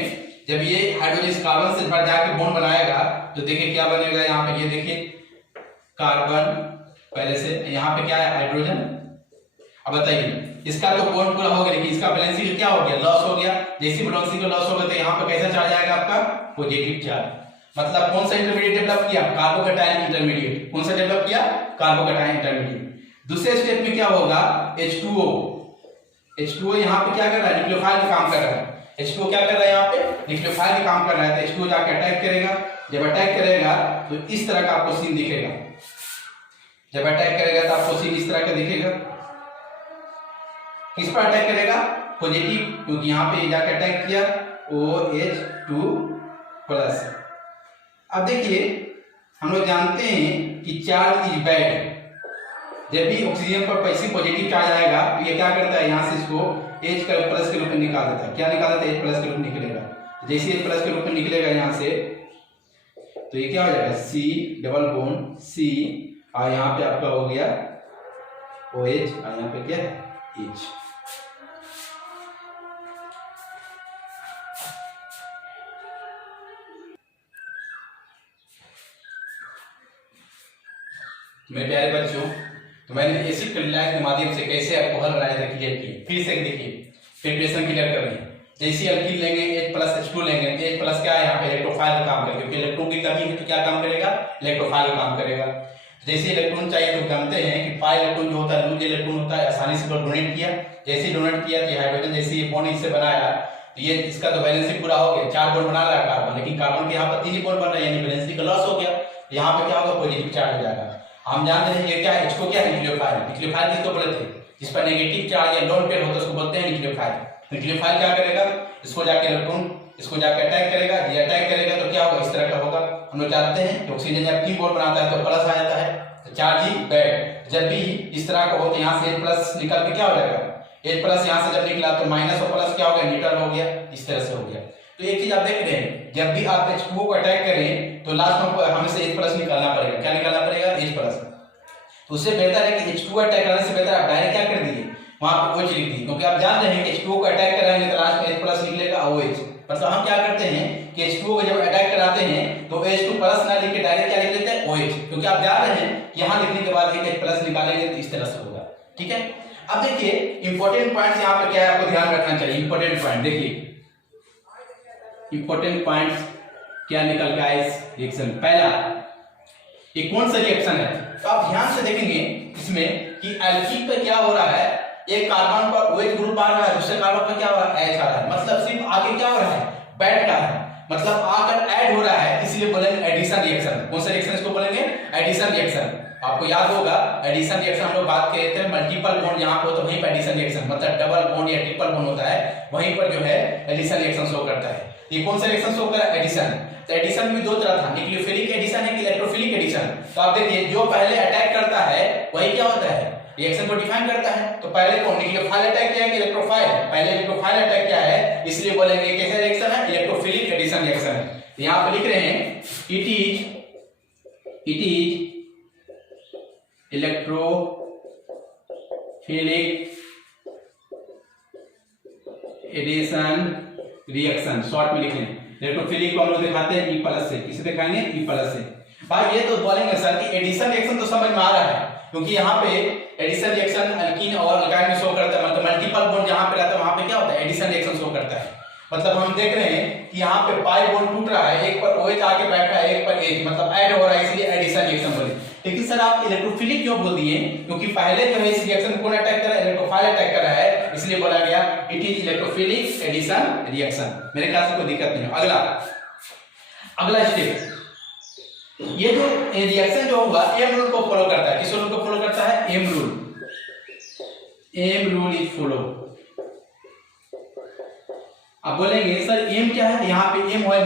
जब ये हाइड्रोजन कार्बन से भर जाके बॉन्ड बनाएगा तो देखिए क्या बनेगा, यहाँ पे ये देखिए कार्बन पहले से, यहाँ पे क्या है, हाइड्रोजन। अब बताइए इसका तो बॉन्ड पूरा हो गया, लेकिन इसका वैलेंसी क्या हो गया, लॉस हो गया। जैसे वैलेंसी का लॉस होगा तो यहाँ पे कैसा चार्ज आएगा आपका, पॉजिटिव चार्ज। मतलब कौन सा इंटरमीडिएट डेवलप किया, कार्बोकैटायन इंटरमीडिएट। कौन सा डेवलप किया, कार्बोकैटायन इंटरमीडिएट। दूसरे स्टेप में क्या होगा, H2O यहाँ पे क्या कर रहा है, न्यूक्लियोफाइल का काम कर रहा है। H2O क्या कर रहा है, यहाँ पे न्यूक्लियोफाइल का काम कर रहा है। तो H2O जाके अटैक करेगा, जब अटैक करेगा तो इस तरह का आपको सीन दिखेगा। जब अटैक करेगा तो आपको सीन इस तरह का दिखेगा। किस पर अटैक करेगा, पॉजिटिव, क्योंकि यहाँ पे जाके अटैक किया OH2+। अब देखिए हम लोग जानते हैं कि चार्ज इज बैड। जब भी ऑक्सीजन पर पैसिव पॉजिटिव चार्ज आएगा तो ये क्या करता है, यहाँ से इसको H+ के रूप में निकाल देता है। क्या निकाल देता है, H+ के रूप में निकलेगा। जैसे H+ के रूप में निकलेगा यहाँ से तो ये क्या हो जाएगा, C डबल बॉन्ड C, और यहाँ पे आपका हो गया OH और यहाँ पे क्या है, H। मेरे प्यारे बच्चों, तो मैंने एसिड कैटालाइज के माध्यम से कैसे अल्कोहल बनाया था क्लियर किए। फिर से देखिए प्रिपरेशन क्लियर कर रहे हैं। जैसे अल्कीन लेंगे, H+ H2 लेंगे, H+ क्या है, यहाँ पे इलेक्ट्रोफाइल का काम करेगा, क्योंकि इलेक्ट्रॉन की कमी है तो क्या काम करेगा, इलेक्ट्रोफाइल का काम करेगा। जैसे इलेक्ट्रॉन चाहिए तो जानते हैं कि पाई इलेक्ट्रॉन जो होता है, लूज इलेक्ट्रॉन होता है, आसानी से डोनेट किया। जैसे डोनेट किया तो हाइड्रोजन जैसे ये बॉन्ड इससे बनाया तो ये इसका तो वैलेंसी पूरा हो गया, 4 बॉन्ड बना रहा है कार्बन, लेकिन कार्बन के यहाँ पर 3 ही बॉन्ड बन रहा है, यानी वैलेंसी का लॉस हो गया। यहाँ पे क्या होगा, पॉजिटिव चार्ज हो जाएगा। हम जानते हैं ये क्या है, इसको क्या है, न्यूक्लियोफाइल। न्यूक्लियोफाइल किसको बोलते हैं, जिस पर नेगेटिव चार्ज या लोन पेयर होता है उसको बोलते हैं न्यूक्लियोफाइल। न्यूक्लियोफाइल क्या करेगा, इसको जाके इलेक्ट्रॉन इसको जाके अटैक करेगा। ये अटैक करेगा तो क्या होगा, इस तरह का होगा। हम लोग जानते हैं कि ऑक्सीजन जब 3 बॉन्ड बनाता है तो प्लस आ जाता है, तो चार्ज ही बैड। जब भी इस तरह का हो तो यहाँ से H+ निकल के क्या हो जाएगा, H+ यहाँ से जब निकला तो माइनस और प्लस क्या हो गया, न्यूट्रल हो गया, इस तरह से हो गया। तो एक चीज आप देख रहे हैं, जब भी आप H2O को अटैक करें तो लास्ट में हमें से H+ निकालना पड़ेगा। क्या निकालना पड़ेगा, H+। तो उससे बेहतर है कि H2O अटैक करने से बेहतर आप डायरेक्ट क्या कर दीजिए, वहां पे OH लिख दीजिए, क्योंकि आप जान रहे हैं कि H2O को अटैक कराएंगे तो लास्ट में H+ निकलेगा OH। मतलब हम क्या करते हैं कि H2O को जब अटैक कराते हैं तो H2+ ना लिख के डायरेक्ट क्या लिख लेते हैं, OH, क्योंकि आप जान रहे हैं कि यहाँ लिखने के बाद H+ निकालेंगे तो इस तरह से होगा। ठीक है, अब देखिए इंपॉर्टेंट पॉइंट्स यहाँ पे क्या है, आपको ध्यान रखना चाहिए। इंपॉर्टेंट पॉइंट देखिए, इंपॉर्टेंट पॉइंट्स क्या निकल के आए इस रिएक्शन। पहला, ये कौन सा रिएक्शन है, तो आप ध्यान से देखेंगे इसमें कि एल्कीन पे क्या हो रहा है, एक कार्बन पर OH ग्रुप आ रहा है, दूसरे कार्बन पर क्या हो रहा है, H आ रहा है। मतलब सिर्फ आगे क्या हो रहा है, बैठ रहा है। मतलब अगर ऐड हो रहा है इसलिए बोलेंगे एडिशन रिएक्शन। कौन सा रिएक्शन इसको बोलेंगे? Addition reaction. आपको याद होगा एडिशन रिएक्शन हम लोग बात किए थे, मल्टीपल बॉन्ड यहाँ पे हो तो वहीं पर एडिशन रिएक्शन, मतलब डबल बॉन्ड या ट्रिपल बॉन्ड होता है वहीं पर जो है एडिशन रिएक्शन शो करता है। ये कौन सा रिएक्शन शो कर रहा है? एडिशन। तो एडिशन में दो तरह था, न्यूक्लियोफिलिक एडिशन है कि इलेक्ट्रोफिलिक एडिशन। तो आप देखिए जो पहले अटैक करता है वही क्या होता है? रिएक्शन को डिफाइन करता है। तो पहले कौन? न्यूक्लियोफाइल अटैक किया है कि इलेक्ट्रोफाइल? पहले इलेक्ट्रोफाइल अटैक किया है, इसलिए बोलेंगे कैसा रिएक्शन है? इलेक्ट्रोफिलिक एडिशन रिएक्शन है। यहां पे लिख रहे हैं it is electrophilic addition reaction, short में लिखें। इलेक्ट्रोफिलिक को हम लोग दिखाते हैं ई प्लस से। किसे दिखाएंगे? ई प्लस से। भाई ये तो बोलेंगे सर कि एडिशन रिएक्शन तो समझ में आ रहा है, क्योंकि यहाँ पे एडिशन रिएक्शन अल्कीन और अल्काइन में शो करता है, मतलब मल्टीपल बॉन्ड जहां पे रहता है वहां पे क्या होता है? एडिशन रिएक्शन शो करता है। मतलब हम देख रहे हैं कि यहाँ पे पाई बॉन्ड टूट रहा है, एक पर OH आके बैठा है, एक पर H, मतलब ऐड हो रहा है, इसलिए एडिशन रिएक्शन बोले। लेकिन सर आप इलेक्ट्रोफिलिक क्यों बोल दिए? क्योंकि पहले जो है इस रिएक्शन को कौन अटैक कर रहा है? इलेक्ट्रोफाइल अटैक कर रहा है, इसलिए बोला गया it is electrophilic addition reaction. मेरे ख्याल से कोई दिक्कत नहीं है। अगला स्टेप, ये जो रिएक्शन जो होगा एम रूल को फॉलो करता है। किस रूल को फॉलो करता है? M rule. M rule is follow. अब बोलेंगे सर एम क्या है? यहाँ पे एम है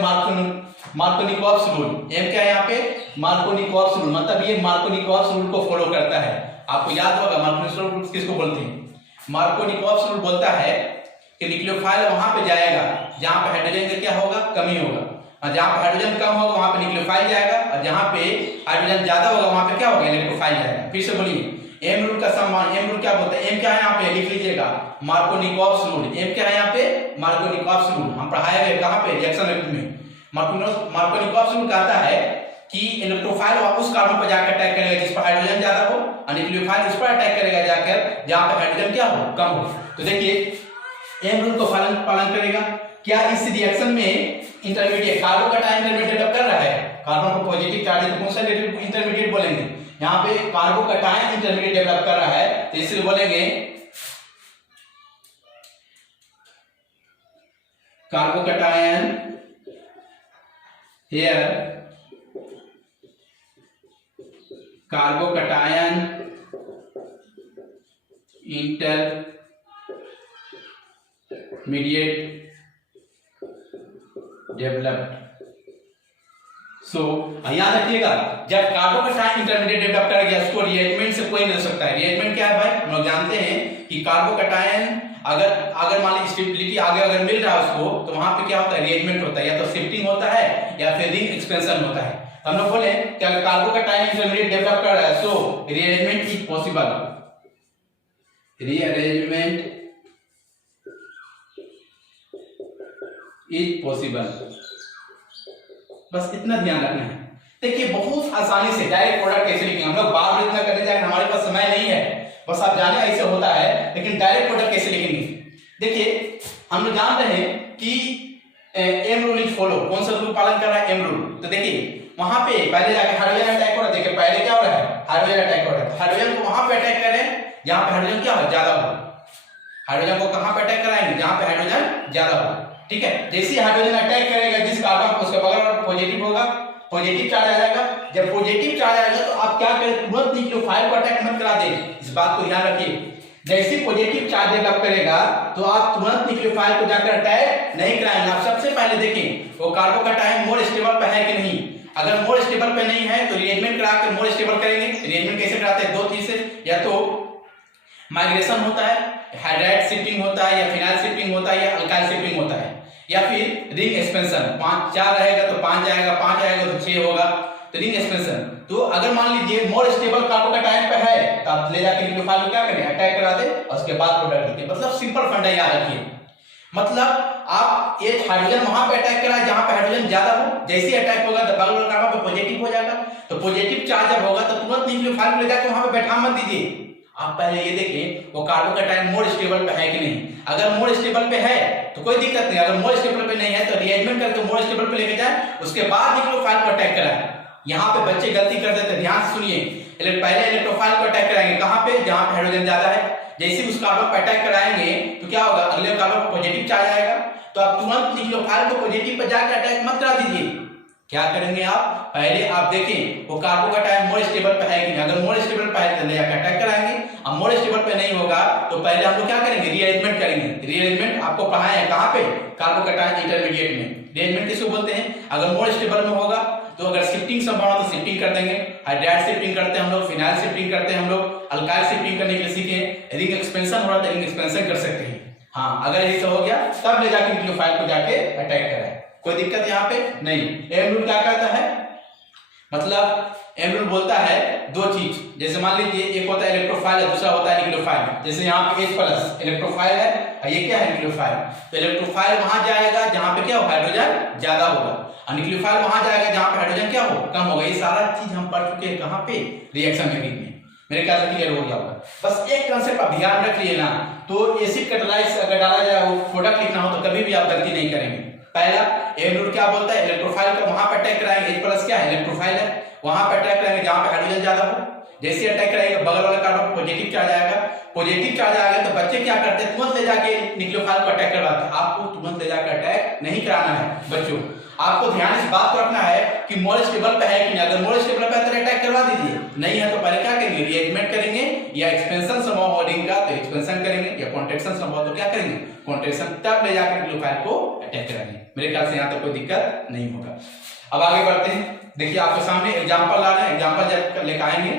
मार्कोनिकॉव्स रूल। एम क्या है यहाँ पे? मार्कोनिकॉव्स रूल, मतलब ये मार्कोनिकॉव्स रूल को फॉलो करता है। आपको याद होगा मार्कोनिकॉव्स रूल किसको बोलते हैं? मार्कोनिकॉव्स रूल बोलता है कि न्यूक्लियोफाइल वहां पे जाएगा जहां पे हाइड्रोजन का क्या होगा? कमी होगा, और जहां पे हाइड्रोजन कम होगा वहां पे न्यूक्लियोफाइल जाएगा, और जहां पे हाइड्रोजन ज्यादा होगा वहां पे क्या होगा? इलेक्ट्रोफाइल जाएगा। फिर से बोलिए एम रूल का सम्मान। एम रूल क्या बोलते हैं? एम क्या है यहाँ पे? लिख लीजिएगा मार्कोनिकॉव्स रूल। एम क्या है यहाँ पे? Markovnikov's rule. हम पढ़ाए हुए कहां पे? रिएक्शन में। मार्कोनिकॉव्स रूल कहता है कि इलेक्ट्रोफाइल उस कार्बन पर जाकर अटैक करेगा जिस पर हाइड्रोजन ज्यादा हो, और न्यूक्लियोफाइल उस पर अटैक करेगा जाकर जहां पर हाइड्रोजन क्या हो? कम हो। तो देखिए एम रूल को पालन करेगा। क्या इस रिएक्शन में इंटरमीडिएट कार्बन का टाइम इंटरमीडिएट डेवलप कर रहा है? कार्बन को पॉजिटिव चार्ज है तो कौन सा इंटरमीडिएट बोलेंगे? यहाँ पे कार्बन का टाइम इंटरमीडिएट डेवलप कर रहा है, तो इसलिए बोलेंगे carbocation here carbocation intermediate developed. So याद रखिएगा जब कार्बोकैटायन इंटरमीडिएट डेवलप कर गया उसको रिएरेंजमेंट से कोई नहीं रोक सकता है। रिएरेंजमेंट क्या है भाई? हम लोग जानते हैं कि कार्बोकैटायन अगर मान लीजिए स्टेबिलिटी आगे अगर मिल रहा है उसको, तो वहां पे क्या होता है? रिएरेंजमेंट होता है, या तो शिफ्टिंग होता है या फिर रिंग एक्सपेंशन होता है। हम लोग बोले कि अगर कार्बोकैटायन इंटरमीडिएट डेवलप कर रहा है so rearrangement is possible. Rearrangement is possible. बस इतना ध्यान रखना है। देखिए बहुत आसानी से डायरेक्ट प्रोडक्ट कैसे लिखेंगे, हम लोग बार बार इतना करने जाएंगे, हमारे पास समय नहीं है, बस आप जाने ऐसे होता है, लेकिन डायरेक्ट प्रोडक्ट कैसे लिखेंगे? देखिए हम लोग जान रहे हैं कि एम रूल इज फॉलो। कौन सा रूल पालन कर रहा है? M rule. तो देखिए वहां पे पहले जाके हाइड्रोजन अटैक हो रहा है। देखिए पहले क्या हो रहा है? हाइड्रोजन अटैक हो रहा है। हाइड्रोजन को वहां पे अटैक करें जहां पे हाइड्रोजन क्या हो? ज्यादा हो। हाइड्रोजन को कहां पे अटैक कराएंगे? जहां पे हाइड्रोजन ज्यादा हो। ठीक है, जैसे हाइड्रोजन अटैक करेगा जिस कार्बन को, उसके बगल पॉजिटिव होगा, पॉजिटिव चार्ज आ जाएगा। जब पॉजिटिव चार्ज आएगा तो आप क्या करें? तुरंत न्यूक्लियोफाइल को अटैक मत करा दें, इस बात को ध्यान रखिए। जैसे पॉजिटिव चार्ज डेवलप करेगा तो आप तुरंत न्यूक्लियोफाइल को जाकर अटैक नहीं कराएंगे। आप सबसे पहले देखें वो कार्बोकैटायन मोर स्टेबल पे है कि नहीं। अगर मोर स्टेबल पे नहीं है तो रिएरेंजमेंट करा के मोर स्टेबल करेंगे। रिएरेंजमेंट कैसे कराते हैं? दो चीज से, या तो माइग्रेशन होता है, हाइड्राइड शिफ्टिंग होता है, या फिनाइल शिफ्टिंग होता है, या अल्काइल शिफ्टिंग होता है, या फिर रिंग एक्सपेंशन। 4 रहेगा तो 5 जाएगा, 5 आएगा तो 6 होगा, तो रिंग एक्सपेंशन। तो अगर मान लीजिए मोर स्टेबल कार्बोकैटायन पे है तो आप ले जाके न्यूक्लियोफाइल को क्या करें? अटैक करा दे और उसके बाद प्रोडक्ट लिखें। मतलब सिंपल फंडा याद रखिए। मतलब आप एक हाइड्रोजन वहां पे अटैक करा जहां पे हाइड्रोजन ज्यादा हो, जैसे ही अटैक होगा तो बगल वाला कार्बन पे पॉजिटिव हो जाएगा। तो पॉजिटिव चार्ज जब होगा तो तुरंत न्यूक्लियोफाइल को ले जाके वहां पे बैठा मत दीजिए। आप पहले ये देखें वो कार्बोकैटायन मोर स्टेबल पे है कि नहीं। अगर मोर स्टेबल पे है तो कोई दिक्कत नहीं, अगर मोर स्टेबल पे नहीं है तो रिएरेंजमेंट करके मोर स्टेबल पे लेके जाए, उसके बाद न्यूक्लियोफाइल को अटैक कराएं। यहाँ पे बच्चे गलती कर देते हैं, ध्यान से सुनिए। पहले इलेक्ट्रोफाइल को अटैक कराएंगे कहाँ पे? जहां पे हाइड्रोजन ज्यादा है। जैसे उस कार्बन पर अटैक कराएंगे तो क्या होगा? अगले कार्बन पर पॉजिटिव चार्ज आएगा, तो आप तुरंत न्यूक्लियोफाइल को पॉजिटिव पर जाकर अटैक मत करा दीजिए। क्या करेंगे आप, पहले आप देखें वो कार्बोकैटायन मोर स्टेबल पे है कि नहीं। अगर मोर स्टेबल पे है तो ले जाकर अटैक कराएंगे, अब मोर स्टेबल पे नहीं होगा तो पहले हम लोग क्या करेंगे, रीअरेंजमेंट करेंगे। रीअरेंजमेंट आपको पढ़ाए हैं कहां पे, कार्बोकैटायन इंटरमीडिएट में। रीअरेंजमेंट किसको बोलते हैं, अगर मोर स्टेबल में होगा तो अगर शिफ्टिंग संभावना तो शिफ्टिंग कर देंगे। हाइड्राइड शिफ्टिंग करते हैं हम लोग, फिनाइल शिफ्टिंग करते हैं हम लोग, अल्काइल शिफ्टिंग करने के लिए सीखे। रिंग एक्सपेंशन हो रहा है तो रिंग एक्सपेंशन कर सकते हैं। हाँ, अगर ये सब हो गया तब ले जाके न्यूक्लियोफाइल को जाके अटैक कराए, कोई दिक्कत यहाँ पे नहीं। एम रूल क्या कहता है, मतलब एम रूल बोलता है दो चीज, जैसे मान लीजिए एक होता है इलेक्ट्रोफाइल, दूसरा होता है न्यूक्लियोफाइल। जैसे यहाँ पे H+ इलेक्ट्रोफाइल है और ये क्या है, न्यूक्लियोफाइल। तो इलेक्ट्रोफाइल वहां जाएगा जहां पे क्या हो, हाइड्रोजन ज्यादा होगा, और न्यूक्लियोफाइल वहां जाएगा जहां पे हाइड्रोजन क्या हो, कम होगा। ये सारा चीज हम पढ़ चुके हैं कहां पे, रिएक्शन मैकेनिक्स में। मेरे ख्याल से क्लियर हो गया होगा। बस एक कंसेप्ट आप ध्यान रख लिए ना, तो एसिड कैटालाइज अगर डाला जाए वो प्रोडक्ट लिखना हो तो कभी भी आप गलती नहीं करेंगे। पहला एम रूल क्या बोलता है, इलेक्ट्रोफाइल का वहां पर अटैक कराएंगे, H+ क्या है, इलेक्ट्रोफाइल है, वहां पर अटैक कराएंगे जहां पे हाइड्रोजन ज्यादा हो। जैसे अटैक करेगा बगल वाला कार्बन पॉजिटिव चार्ज आएगा, पॉजिटिव चार्ज आएगा तो बच्चे क्या करते हैं, तुरंत ले जाके न्यूक्लियोफाइल को अटैक करवाते हैं। आपको तुरंत ले जाकर अटैक नहीं कराना है बच्चों, आपको ध्यान इस बात को रखना है कि मोर स्टेबल पे है कि नहीं। अगर मोर स्टेबल पे है तो अटैक करवा दीजिए, नहीं है तो पहले क्या करेंगे, रीअरेंजमेंट करेंगे, या एक्सपेंशन संभव हो रिंग का तो एक्सपेंशन करेंगे, या कॉन्ट्रैक्शन संभव तो क्या करेंगे, कॉन्ट्रैक्शन, तब ले जाकर न्यूक्लियोफाइल को अटैक कराएंगे। मेरे ख्याल से यहाँ तक कोई दिक्कत नहीं होगा। अब आगे बढ़ते हैं। देखिए आपके सामने एग्जांपल ला रहे हैं, एग्जांपल जब लेकर आएंगे,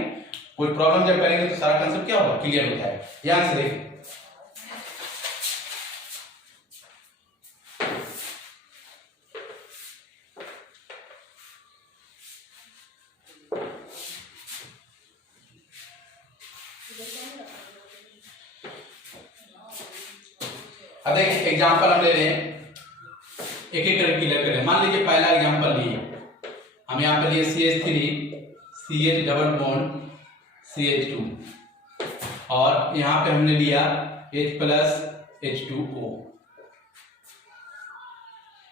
कोई प्रॉब्लम जब करेंगे तो सारा कंसेप्ट क्या होगा, क्लियर हो जाएगा। ध्यान से देखिए, अब देखिए एग्जांपल हम ले रहे हैं, एक एक करके क्लियर करें। मान लीजिए पहला एग्जांपल लिए हम यहाँ पे लिए CH3 CH double bond CH2, और यहाँ पे हमने लिया H+ H2O,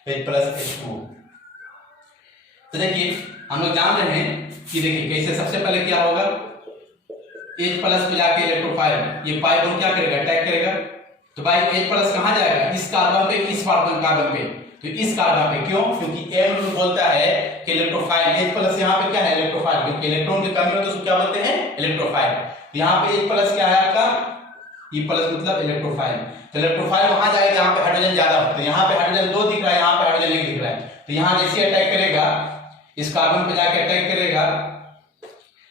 H+ H2O। तो देखिए हम लोग जान रहे हैं कि देखिए कैसे, सबसे पहले क्या होगा, H+ पे जाके इलेक्ट्रोफाइल, ये पाई बॉन्ड क्या करेगा, अटैक करेगा। तो भाई H+ कहां जाएगा, इस कार्बन पे, इस कार्बन पे, तो इस कार्बन पे क्यों, क्योंकि एम रूल बोलता है कि इलेक्ट्रोफाइल, H+ यहाँ पे क्या है, इलेक्ट्रोफाइल, क्योंकि इलेक्ट्रॉन की कमी हो तो उसको क्या बोलते हैं, इलेक्ट्रोफाइल। तो यहाँ पे H+ क्या है आपका, E+ मतलब इलेक्ट्रोफाइल। तो इलेक्ट्रोफाइल वहां जाएगा जहां पे हाइड्रोजन ज्यादा हो, तो यहाँ पे हाइड्रोजन 2 दिख रहा है, यहाँ पे हाइड्रोजन 1 दिख रहा है। तो यहाँ जैसे अटैक करेगा, इस कार्बन पे जाके अटैक करेगा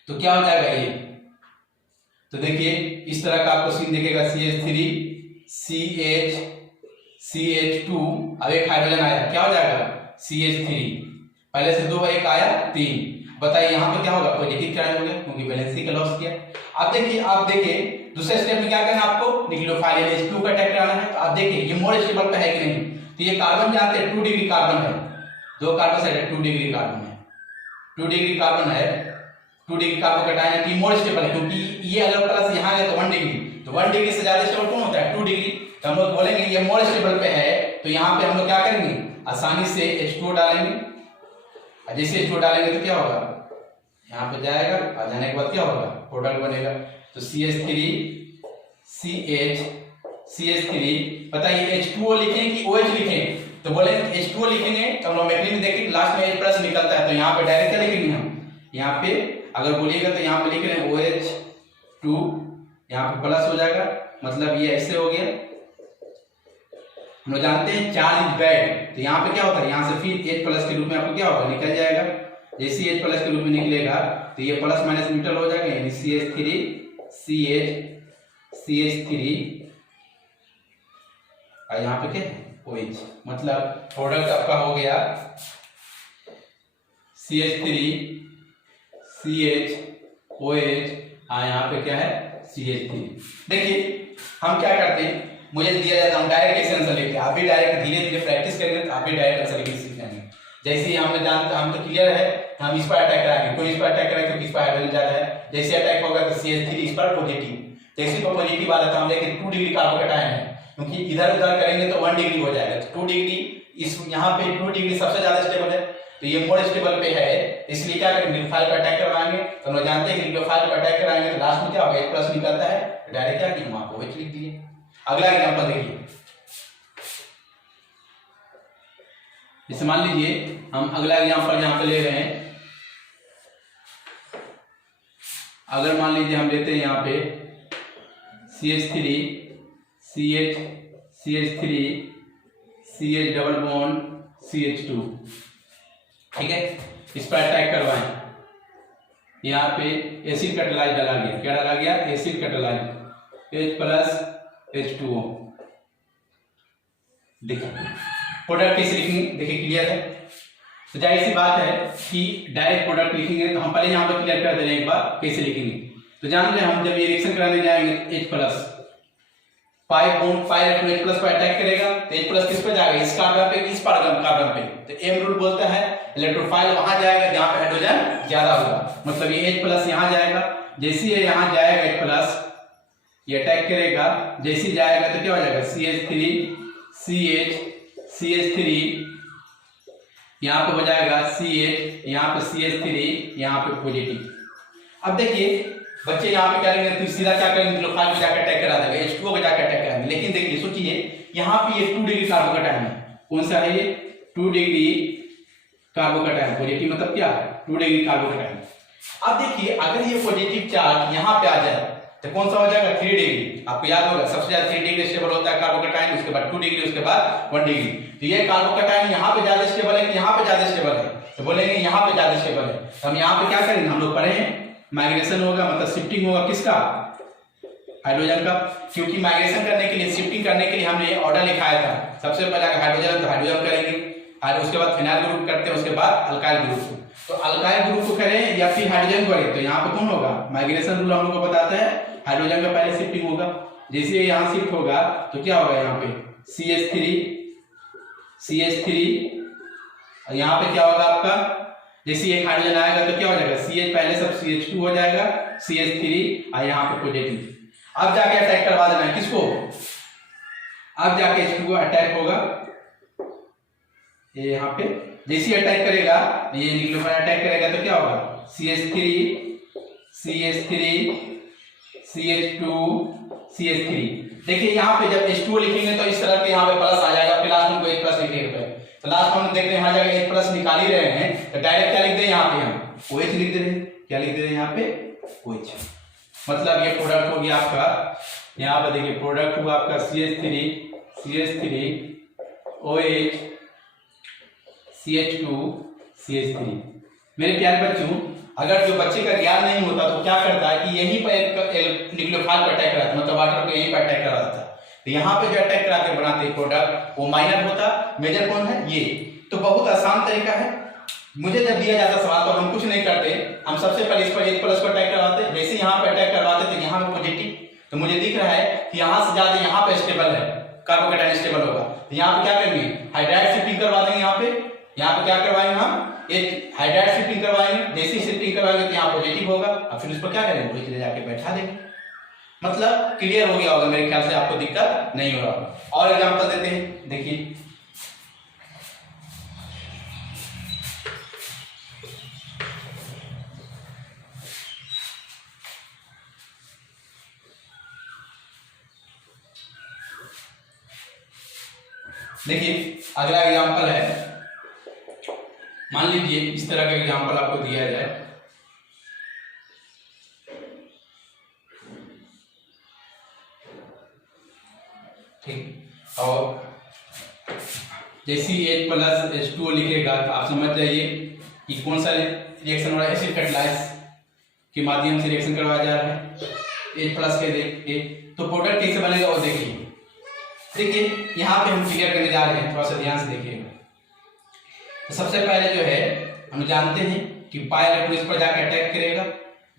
तो क्या हो जाएगा ये, तो देखिए इस तरह का आपको सीन दिखेगा, CH3 CH CH2, अब एक हाइड्रोजन आया, क्या हो जाएगा, CH3, पहले से 2 एक आया 3। बताइए यहाँ पे क्या होगा, पॉजिटिव चार्ज हो गया क्योंकि वैलेंसी का लॉस किया। अब देखिए दूसरे स्टेप में क्या करना है आपको, न्यूक्लियोफाइल H2 का अटैक कराना है। तो आप देखिए ये मोर स्टेबल पे है कि नहीं, तो ये कार्बन जानते हैं 2 डिग्री कार्बन है, 2 कार्बन साइड 2 डिग्री कार्बन है, 2 डिग्री कार्बन है, 2 डिग्री कार्बोकैटायन है, मोर स्टेबल है, क्योंकि ये अगर प्लस यहाँ है तो 1 डिग्री, तो 1 डिग्री से ज्यादा स्टेबल कौन होता है, 2 डिग्री। तो हम लोग बोलेंगे ये मोर स्टेबल पे है, तो यहाँ पे हम लोग क्या करेंगे, आसानी से H2O डालेंगे, और जैसे H2O डालेंगे तो क्या होगा, यहाँ पे जाएगा, और जाने के बाद क्या होगा, प्रोडक्ट बनेगा। तो CH3 CH3, बताइए H2O लिखें कि OH लिखें, तो बोलेंगे H2O लिखेंगे तो हम लोग मैकेनिज्म में देखेंगे लास्ट में H+ निकलता है, तो यहाँ पे डायरेक्ट क्या लिखेंगे हम, यहाँ पे अगर बोलिएगा तो यहाँ पे लिख रहे हैं OH2, यहाँ पे प्लस हो जाएगा, मतलब ये ऐसे हो गया। हम लोग जानते हैं चार्ज इज बैड, तो यहाँ पे क्या होता है, यहाँ से फिर H+ के रूप में आपको क्या होगा, निकल जाएगा। जैसे H+ के रूप में निकलेगा तो ये प्लस माइनस न्यूट्रल हो जाएगा, यानी CH3 और यहाँ पे क्या है OH, मतलब प्रोडक्ट आपका हो गया CH3 CH यहाँ पे क्या है CH3। देखिए हम क्या करते हैं, मुझे दिया जाता है हम डायरेक्ट आंसर लिखते हैं, आप भी डायरेक्ट धीरे धीरे प्रैक्टिस करेंगे तो आप भी डायरेक्ट आंसर लिखना सीख जाएंगे। जैसे ही हमने जानते हम तो क्लियर है, हम इस पर अटैक कराएंगे, कोई इस पर अटैक करेगा क्योंकि इस पर हाइड्रोजन ज्यादा है, जैसे अटैक होगा तो CH3 इस पर पॉजिटिव, जैसे को पॉजिटिव आ रहा था हम लेकिन 2 डिग्री कार्बोकैटायन है, क्योंकि इधर उधर करेंगे तो 1 डिग्री हो जाएगा, तो 2 डिग्री इस यहाँ पे 2 डिग्री सबसे ज्यादा स्टेबल है, तो ये मोर स्टेबल पे है, इसलिए क्या करेंगे न्यूक्लियोफाइल का अटैक करवाएंगे। तो हम लोग जानते हैं कि न्यूक्लियोफाइल का अटैक कराएंगे तो लास्ट में क्या होगा, H+ निकलता है, डायरेक्ट क्या किया वहां पे OH लिख दिए। अगला एग्जांपल देखिए, जैसे मान लीजिए हम अगला एग्जांपल यहाँ पे ले रहे हैं। अगर मान लीजिए हम लेते हैं यहाँ पे CH3 CH3 CH double bond CH2, ठीक है, इस पर अटैक करवाएं। यहाँ पे एसिड कैटालाइज डाला गया, क्या डाला गया? Acid catalyse, H+H2O। देखिए प्रोडक्ट कैसे लिखेंगे, देखिए क्लियर है। तो जाहिर सी बात है कि डायरेक्ट प्रोडक्ट लिखेंगे तो हम पहले यहाँ पर क्लियर कर दे रहे हैं एक बार कैसे लिखेंगे। तो जान रहे हम जब ये रिएक्शन कराने जाएंगे H+ pi bond pi electron H+ पर अटैक करेगा तो H+ किस पे जाएगा? इस कार्बन पे, इस कार्बन पे। तो एम रूल बोलता है इलेक्ट्रोफाइल वहां जाएगा जहां पे हाइड्रोजन ज्यादा होगा, मतलब ये H+ यहां जाएगा। जैसे ये यहां जाएगा H+, ये अटैक करेगा, जैसे जाएगा तो क्या हो जाएगा? CH3 यहाँ पे हो जाएगा CH, यहाँ पे CH3, यहाँ पे पॉजिटिव। अब देखिए बच्चे यहाँ पे क्या करेंगे, तो सीधा क्या करेंगे, ग्लूकोफाइल को जाकर अटैक करा देंगे, H2O को जाकर अटैक कराएंगे। लेकिन देखिए सोचिए यहाँ पे ये 2 डिग्री कार्बोकैटायन है। कौन सा है ये? 2 डिग्री कार्बोकैटायन। पॉजिटिव मतलब क्या? 2 डिग्री कार्बोकैटायन। अब देखिए अगर ये पॉजिटिव चार्ज यहाँ पे आ जाए तो कौन सा हो जाएगा? 3 डिग्री। आपको याद होगा सबसे ज्यादा 3 डिग्री स्टेबल होता है कार्बोकैटायन, उसके बाद 2 डिग्री, उसके बाद 1 डिग्री। तो ये कार्बोकैटायन यहाँ पे ज्यादा स्टेबल है कि यहाँ पे ज्यादा स्टेबल है? तो बोलेंगे यहाँ पे ज्यादा स्टेबल है। तो हम यहाँ पे क्या करेंगे, हम लोग पढ़े हैं माइग्रेशन होगा, मतलब शिफ्टिंग होगा किसका? हाइड्रोजन का। क्योंकि माइग्रेशन करने के लिए, शिफ्टिंग करने के लिए हमने ऑर्डर लिखाया था। सबसे पहले अगर हाइड्रोजन तो हाइड्रोजन करेंगे, और उसके बाद फिनाइल ग्रुप करते हैं, उसके बाद अल्काइल ग्रुप। तो अल्काइल ग्रुप को करें या फिर हाइड्रोजन को करें, तो यहाँ पे कौन होगा? माइग्रेशन रूल हम लोग को बताता है हाइड्रोजन का पहले शिफ्टिंग होगा। जैसे ये यहाँ शिफ्ट होगा तो क्या होगा? यहाँ पे CH3 और यहाँ पे क्या होगा आपका? जैसे एक हाइड्रोजन आएगा तो क्या हो जाएगा? CH पहले सब CH2 हो जाएगा, CH3 और यहाँ पे पॉजिटिव। अब जाके अटैक करवा देना है किसको? अब जाके H2 को अटैक होगा ये यहाँ पे। जैसे अटैक करेगा ये न्यूक्लियोफाइल अटैक करेगा तो क्या होगा? CH2 CH3। देखिए यहाँ पे जब H2O लिखेंगे तो इस तरह के यहाँ पे प्लस आ जाएगा, फिर लास्ट में H+ लिखेंगे। तो लास्ट में देख रहे हैं यहाँ जाकर H+ निकाल ही रहे हैं, तो डायरेक्ट क्या लिख दे यहाँ पे? हम OH लिख दे रहे हैं। क्या लिख दे रहे हैं यहाँ पे? OH। मतलब ये प्रोडक्ट हो गया आपका, यहाँ पे देखिए प्रोडक्ट हुआ आपका CH3 OH CH2 CH3। मेरे प्यारे बच्चों, अगर जो बच्चे का ज्ञान नहीं होता तो क्या करता है कि यहीं पर एक न्यूक्लियोफाइल पर अटैक कराता, मतलब वाटर को यहीं पर अटैक करा देता। तो यहाँ पे जो अटैक करा के बनाते हैं प्रोडक्ट वो माइनर होता, मेजर कौन है? ये। तो बहुत आसान तरीका है। मुझे जब दिया जाता सवाल तो हम कुछ नहीं करते, हम सबसे पहले इस पर H+ पर अटैक करवाते, जैसे यहाँ पे अटैक करवाते तो यहाँ पे पॉजिटिव। तो मुझे दिख रहा है कि यहाँ से ज्यादा यहाँ पे स्टेबल है, कार्बोकैटायन स्टेबल होगा। तो यहाँ पे क्या करेंगे? हाइड्राइड शिफ्टिंग करवा देंगे। यहाँ पे क्या करवाएंगे? हम एक हाइड्राइड शिफ्टिंग करवाएंगे। जैसी शिफ्टिंग करवाएंगे तो यहाँ पॉजिटिव होगा और फिर उस पर क्या करेंगे? वही चले जाके बैठा देंगे। मतलब क्लियर हो गया होगा, मेरे ख्याल से आपको दिक्कत नहीं हो रहा। और एग्जांपल देते हैं, देखिए अगला एग्जांपल है। मान लीजिए इस तरह का एग्जांपल आपको दिया जाए, ठीक, और जैसे H+ H2O लिखेगा तो आप समझ जाइए कि कौन सा रिएक्शन हो रहा है। एसिड कैटालाइज के माध्यम से रिएक्शन करवाया जा रहा है H+ के देख के। तो प्रोडक्ट कैसे बनेगा वो देखिए यहाँ पे हम क्लियर करने जा रहे हैं, थोड़ा सा ध्यान से देखिएगा। तो सबसे पहले जो है हम जानते हैं कि पाई इलेक्ट्रॉन इस पर जाकर अटैक करेगा।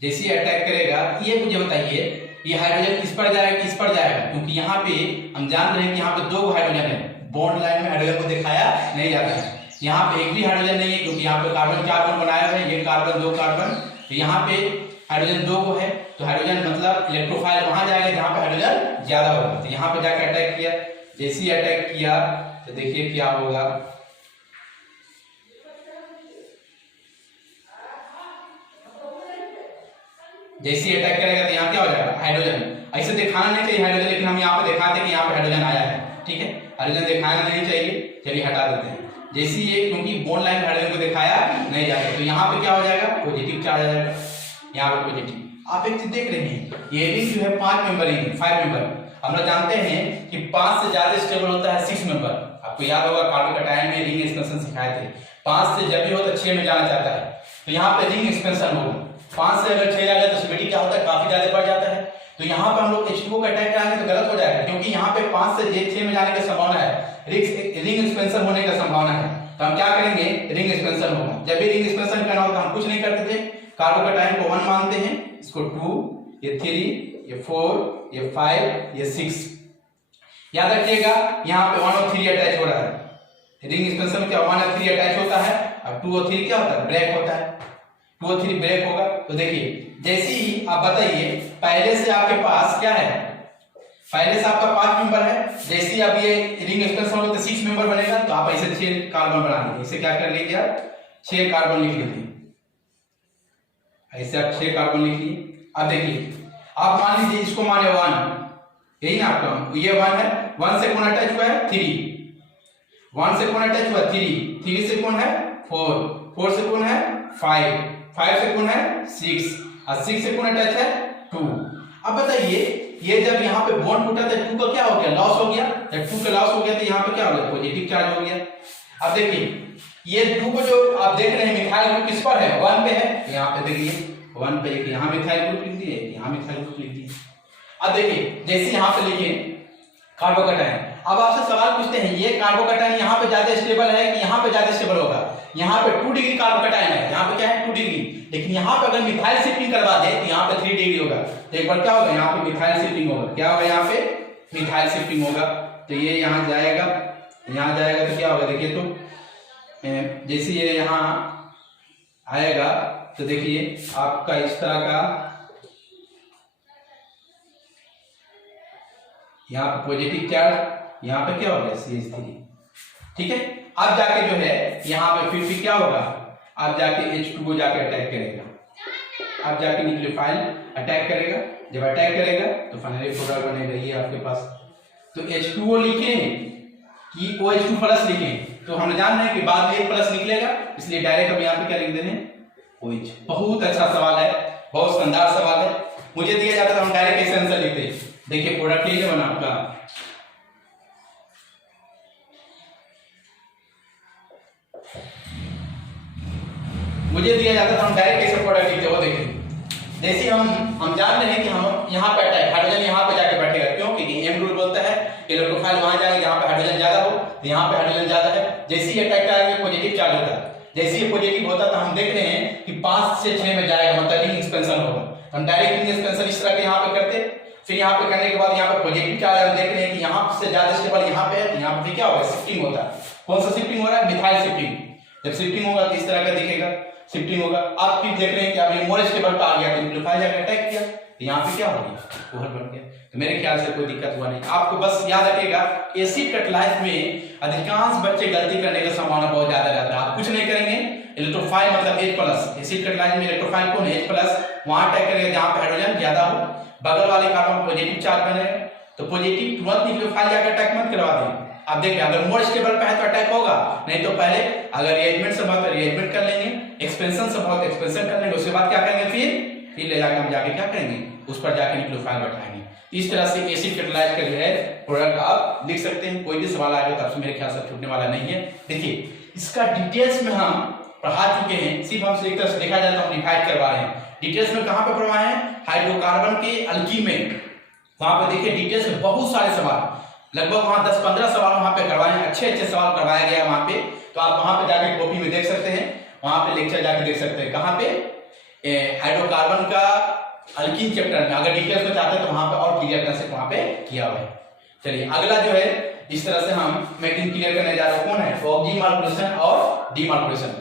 जैसे ही अटैक करेगा ये मुझे बताइए ये हाइड्रोजन इस पर जाएगा कि इस पर जाएगा? क्योंकि यहाँ पे हम जान रहे हैं कि यहाँ पे 2 हाइड्रोजन है, बॉन्ड लाइन में हाइड्रोजन को दिखाया नहीं जाता है। यहाँ पे एक भी हाइड्रोजन नहीं है क्योंकि यहाँ पे कार्बन 4 बॉन्ड बनाया है, ये कार्बन 2 कार्बन। तो यहाँ पे हाइड्रोजन 2 है, तो हाइड्रोजन मतलब इलेक्ट्रोफाइल वहां जाएगा जहाँ पे हाइड्रोजन ज्यादा होगा। तो यहाँ पे जाकर अटैक किया, जैसे ही अटैक किया तो देखिए क्या होगा। जैसे ही अटैक करेगा तो यहाँ क्या हो जाएगा? हाइड्रोजन। ऐसे दिखाना नहीं चाहिए हाइड्रोजन, लेकिन हम यहाँ पे दिखाते हैं कि यहाँ पे हाइड्रोजन आया है, ठीक है। हाइड्रोजन दिखाना नहीं चाहिए, चलिए हटा देते हैं। जैसे ये क्योंकि बॉन्ड लाइन हाइड्रोजन को दिखाया नहीं जाएगा तो यहाँ पे क्या हो जाएगा, पॉजिटिव चार्ज आ जाएगा, यहाँ पे पॉजिटिव। आप एक चीज देख रहे हैं ये रिंग जो है 5 मेंबर रिंग 5 मेंबर, हम लोग जानते हैं कि 5 से ज्यादा स्टेबल होता है 6 मेंबर। आपको याद होगा कार्बन कटायन में रिंग एक्सपेंशन सिखाए थे, 5 से जब भी हो तो 6 में जाना चाहता है, तो यहाँ पे रिंग एक्सपेंशन होगा। 5 से अगर 6 आ गया तो स्टेबिलिटी क्या होता है, काफी ज्यादा बढ़ जाता है। तो यहाँ पर हम लोग H2O का अटैक कराएंगे तो गलत हो जाएगा, क्योंकि यहाँ पे 5 से 6 में जाने की संभावना है, रिंग एक्सपेंशन होने का संभावना है। तो हम क्या करेंगे, रिंग एक्सपेंशन होगा। जब भी रिंग एक्सपेंशन करना होता हम कुछ नहीं करते थे, कार्बोकैटायन को 1 मानते हैं, इसको 2, ये 3, ये 4, ये 5, ये 6। याद रखिएगा यहाँ पे 1 और 3 अटैच हो रहा है। रिंग एक्सपेंशन में क्या 1 और 3 अटैच होता है, और 2 और 3 क्या होता है, ब्रेक होता है। 2 और 3 ब्रेक होगा। तो देखिए जैसे ही आप बताइए पहले से आपके पास क्या है, पहले से आपका 5 मेंबर है, जैसे ही अब ये रिंग एक्सपेंशन होगा तो 6 मेंबर बनेगा, तो आप ऐसे 6 कार्बन बना लीजिए। इसे क्या कर लीजिए आप 6 कार्बन लिख लीजिए, ऐसे आप 6 कार्बन लिख लीजिए। अब देखिए आप मान लीजिए इसको माने 1, यही ना आपका ये 1 है, 1 से कौन अटैच हुआ है 3, 1 से कौन अटैच हुआ 3 से कौन है 4 से कौन है 5 से कौन है 6 और 6 से कौन अटैच है 2। अब बताइए ये जब यहाँ पे बॉन्ड टूटा तो 2 का क्या हो गया, लॉस हो गया। जब 2 का लॉस हो गया तो यहाँ पे क्या हो गया, पॉजिटिव चार्ज हो गया। अब देखिए ये 2 को जो आप देख रहे हैं मिथाइल ग्रुप किस पर है, 1 पे है। यहाँ पे देखिए 1 पे एक यहाँ मिथाइल ग्रुप लिख दिए, यहाँ मिथाइल ग्रुप लिख दिए। अब देखिए जैसे यहाँ पे लिखे कार्बोकैटायन, अब आपसे सवाल पूछते हैं ये कार्बोकैटायन यहाँ पे ज्यादा स्टेबल है कि यहाँ पे ज्यादा स्टेबल होगा। यहाँ पे 2 डिग्री कार्बोकैटायन है, यहाँ पे क्या है 2 डिग्री, लेकिन यहाँ पे अगर मिथाइल शिफ्टिंग करवा दे तो यहाँ पे 3 डिग्री होगा। तो एक बार क्या होगा, यहाँ पे मिथाइल शिफ्टिंग होगा, क्या होगा यहाँ पे मिथाइल शिफ्टिंग होगा। तो ये यहाँ जाएगा, यहाँ जाएगा तो क्या होगा देखिए, तो जैसे ये यहाँ आएगा तो देखिए आपका इस तरह का यहाँ पे पॉजिटिव चार्ज, यहाँ पे क्या होगा CH3, ठीक है। अब जाके जो है यहाँ पे फिर क्या होगा, अब जाके H2O जाके अटैक करेगा, अब जाके न्यूक्लियोफाइल अटैक करेगा। जब अटैक करेगा तो फाइनली प्रोडक्ट बनेगा ये आपके पास। तो H2O लिखें कि OH2 प्लस लिखें, तो हम जान रहे हैं कि बाद में 1 प्लस निकलेगा, इसलिए डायरेक्ट हम यहाँ पे क्या लिख देंगे OH। बहुत अच्छा सवाल है, बहुत शानदार सवाल है। मुझे दिया जाता था हम डायरेक्ट ऐसे आंसर लिखते। देखिए प्रोडक्ट ये बना आपका, मुझे दिया जाता था हम डायरेक्ट ऐसे प्रोडक्ट लिखते। वो देखिए जैसे हम जान रहे हैं कि हम यहाँ पे अटैक, हाइड्रोजन यहाँ पे जाके बैठेगा, क्यों, क्योंकि एम रूल बोलता है इलेक्ट्रोफाइल वहां जाएगा जहाँ पे हाइड्रोजन ज्यादा हो, तो यहाँ पे हाइड्रोजन ज्यादा है। जैसे ही अटैक करेंगे पॉजिटिव चार्ज होता है, जैसे ही पॉजिटिव होता तो हम देख रहे हैं कि 5 से 6 में जाएगा, मतलब रिंग एक्सपेंशन होगा। हम डायरेक्ट रिंग एक्सपेंशन इस तरह के यहाँ पे करते, फिर यहाँ पे करने के बाद यहाँ पे पॉजिटिव चार्ज हम देख रहे हैं कि यहाँ से ज्यादा स्टेबल यहाँ पे है, यहाँ पे क्या होगा शिफ्टिंग होता है। कौन सा शिफ्टिंग हो रहा है, मिथाइल शिफ्टिंग। जब शिफ्टिंग होगा तो इस तरह का दिखेगा, शिफ्टिंग होगा। आप फिर देख रहे हैं कि अब ये मोर स्टेबल पे आ गया, तो न्यूक्लियोफाइल जाकर अटैक किया, तो यहाँ पे क्या हो गया, ओवर बन गया। तो मेरे ख्याल से कोई दिक्कत हुआ नहीं। आपको बस याद रखिएगा एसिड कैटालाइज में अधिकांश बच्चे गलती करने का संभावना बहुत ज्यादा रहता है। आप कुछ नहीं करेंगे, इलेक्ट्रोफाइल मतलब H+, एसिड कैटालाइज में इलेक्ट्रोफाइल कौन है H+, वहां अटैक करेगा जहां पे हाइड्रोजन ज्यादा हो, बगल वाले कार्बन पॉजिटिव चार्ज बनेगा, तो पॉजिटिव तुरंत न्यूक्लियोफाइल जाकर अटैक मत करवा दें। आप देखिए अगर मोर स्टेबल पे है तो अटैक होगा, नहीं तो पहले अगर रिएजमेंट से बहुत रिएजमेंट कर लेंगे, एक्सपेंशन से बहुत एक्सपेंशन कर लेंगे, उसके बाद क्या करेंगे फिर ले जाकर हम जाके क्या करेंगे, उस पर जाके न्यूक्लियोफाइल बैठाएंगे। इस तरह से एसिड कैटालाइज का जो है प्रोडक्ट आप लिख सकते हैं। कोई भी सवाल आएगा तो आपसे मेरे ख्याल से छूटने वाला नहीं है। देखिए इसका डिटेल्स में हम पढ़ा चुके हैं, सिर्फ हमसे एक तरह से देखा जाए तो हम डिवाइड करवा रहे हैं। डिटेल्स में कहां पे पढ़वाए हैं, हाइड्रोकार्बन के अल्कीन में, वहां पे देखिए डिटेल्स में बहुत सारे सवाल, लगभग वहां 10-15 सवाल वहां पे करवाए हैं, अच्छे सवाल करवाया गया वहां पे। तो आप वहां पे जाके कॉपी में देख सकते हैं, वहां पे लेक्चर जाके देख सकते हैं। कहां पे, हाइड्रोकार्बन का अल्कीन चैप्टर में। अगर डिटेल्स में चाहते हैं तो वहां पे और क्लियर से वहां पे किया हुआ है। चलिए अगला जो है इस तरह से हम मेकिंग क्लियर करने जा रहे हैं, कौन है, ऑक्सीमार्कुलेशन और डीमार्कुलेशन।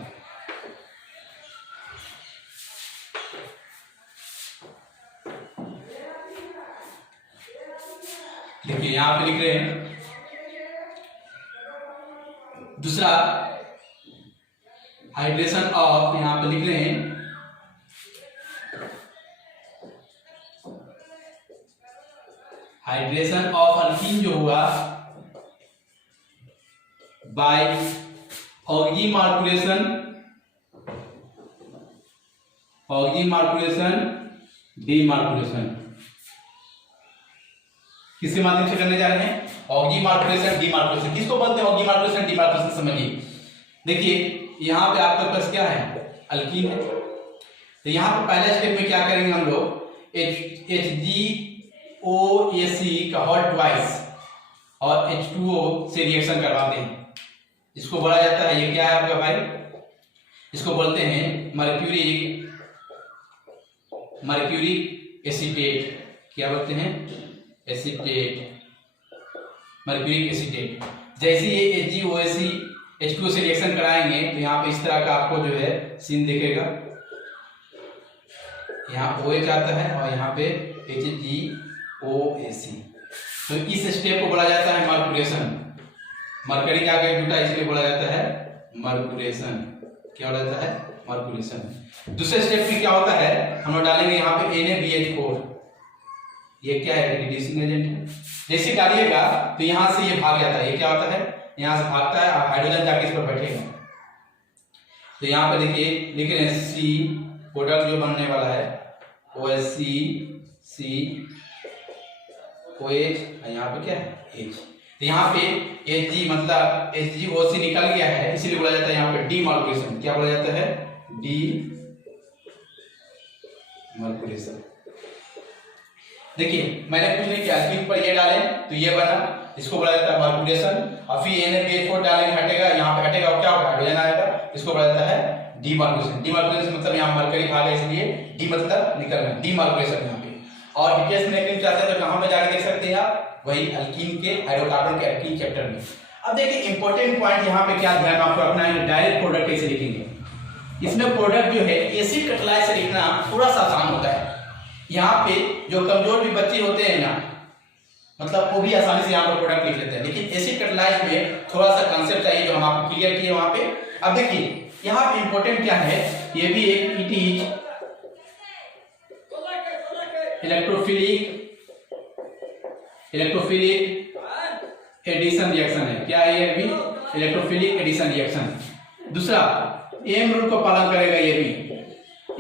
देखिए यहां पे लिख रहे हैं दूसरा हाइड्रेशन ऑफ, यहां पे लिख रहे हैं हाइड्रेशन ऑफ अल्कीन जो हुआ बाय ऑक्सीमार्कुलेशन डीमार्कुलेशन किसके माध्यम से करने जा रहे हैं? ऑक्सीमार्कुलेशन डीमार्कुलेशन। किसको बोलते हैं ऑक्सीमार्कुलेशन डीमार्कुलेशन? समझिए, देखिए यहाँ पे आपके पास क्या है? अल्कीन है। तो यहाँ पे पहले स्टेप में क्या करेंगे हम लोग? HgOAc का हॉट ट्वाइस और H2O से रिएक्शन करवाते हैं। इसको बोला जाता है, ये क्या है आपका भाई? इसको बोलते हैं मर्क्यूरिक एसीटेट। क्या बोलते हैं? Acetate, mercuric acetate. जैसे ये HgOAc H2O से रिएक्शन कराएंगे तो यहाँ पे इस तरह का आपको जो है सीन दिखेगा। यहाँ OH आता है और यहाँ पे HgOAc। तो इस स्टेप को बोला जाता है मर्कुरेशन। मरकरी क्या आगे जुटा, इसलिए बोला जाता है मर्कुरेशन। क्या बोला जाता है? मर्कुरेशन। दूसरे स्टेप में क्या होता है? हम लोग डालेंगे यहाँ पे NaBH4। ये क्या है? रिड्यूसिंग एजेंट है। जैसे डालिएगा तो यहाँ से ये भाग जाता है। ये क्या होता है? यहाँ से भागता है और हाइड्रोजन जाके इस पर बैठेगा। तो यहाँ पे देखिए लिख रहे हैं C, प्रोडक्ट जो बनने वाला है OHC OH, यहाँ पे क्या है? H। तो यहाँ पे Hg मतलब HgOC निकल गया है, इसीलिए बोला जाता है यहाँ पे डीमार्कुलेशन। क्या बोला जाता है? डीमार्कुलेशन। देखिए मैंने कुछ नहीं किया, स्क्रीन पर ये डाले तो ये बना, इसको बोला जाता है मर्कुरेशन। और फिर NaBH4 डालेंगे, हटेगा, यहाँ पे हटेगा और क्या होगा? हाइड्रोजन आएगा, इसको बोला जाता है डीमार्कुलेशन। डीमार्कुलेशन मतलब यहाँ मरकरी भाग है, इसलिए डी मतलब निकलना, डीमार्कुलेशन यहाँ पे। और डिटेल्स में देखना चाहते हैं तो कहाँ पे जाके देख सकते हैं आप? वही अल्कीन के हाइड्रोकार्बन के अल्कीन चैप्टर में। अब देखिए इंपॉर्टेंट पॉइंट यहाँ पे क्या ध्यान आपको रखना है, डायरेक्ट प्रोडक्ट कैसे लिखेंगे। इसमें प्रोडक्ट जो है एसिड कैटालाइज से लिखना थोड़ा सा आसान होता है। यहाँ पे जो कमजोर भी बच्चे होते हैं ना, मतलब वो भी आसानी से यहाँ पर प्रोडक्ट लिख लेते हैं, लेकिन एसिड कैटालाइज में थोड़ा सा कंसेप्ट चाहिए जो हम आपको क्लियर किए वहां पे। अब देखिए यहाँ पे इंपॉर्टेंट क्या है, ये भी एक it is electrophilic addition reaction है। क्या है ये भी? Electrophilic addition reaction. दूसरा एम रूल को पालन करेगा, ये भी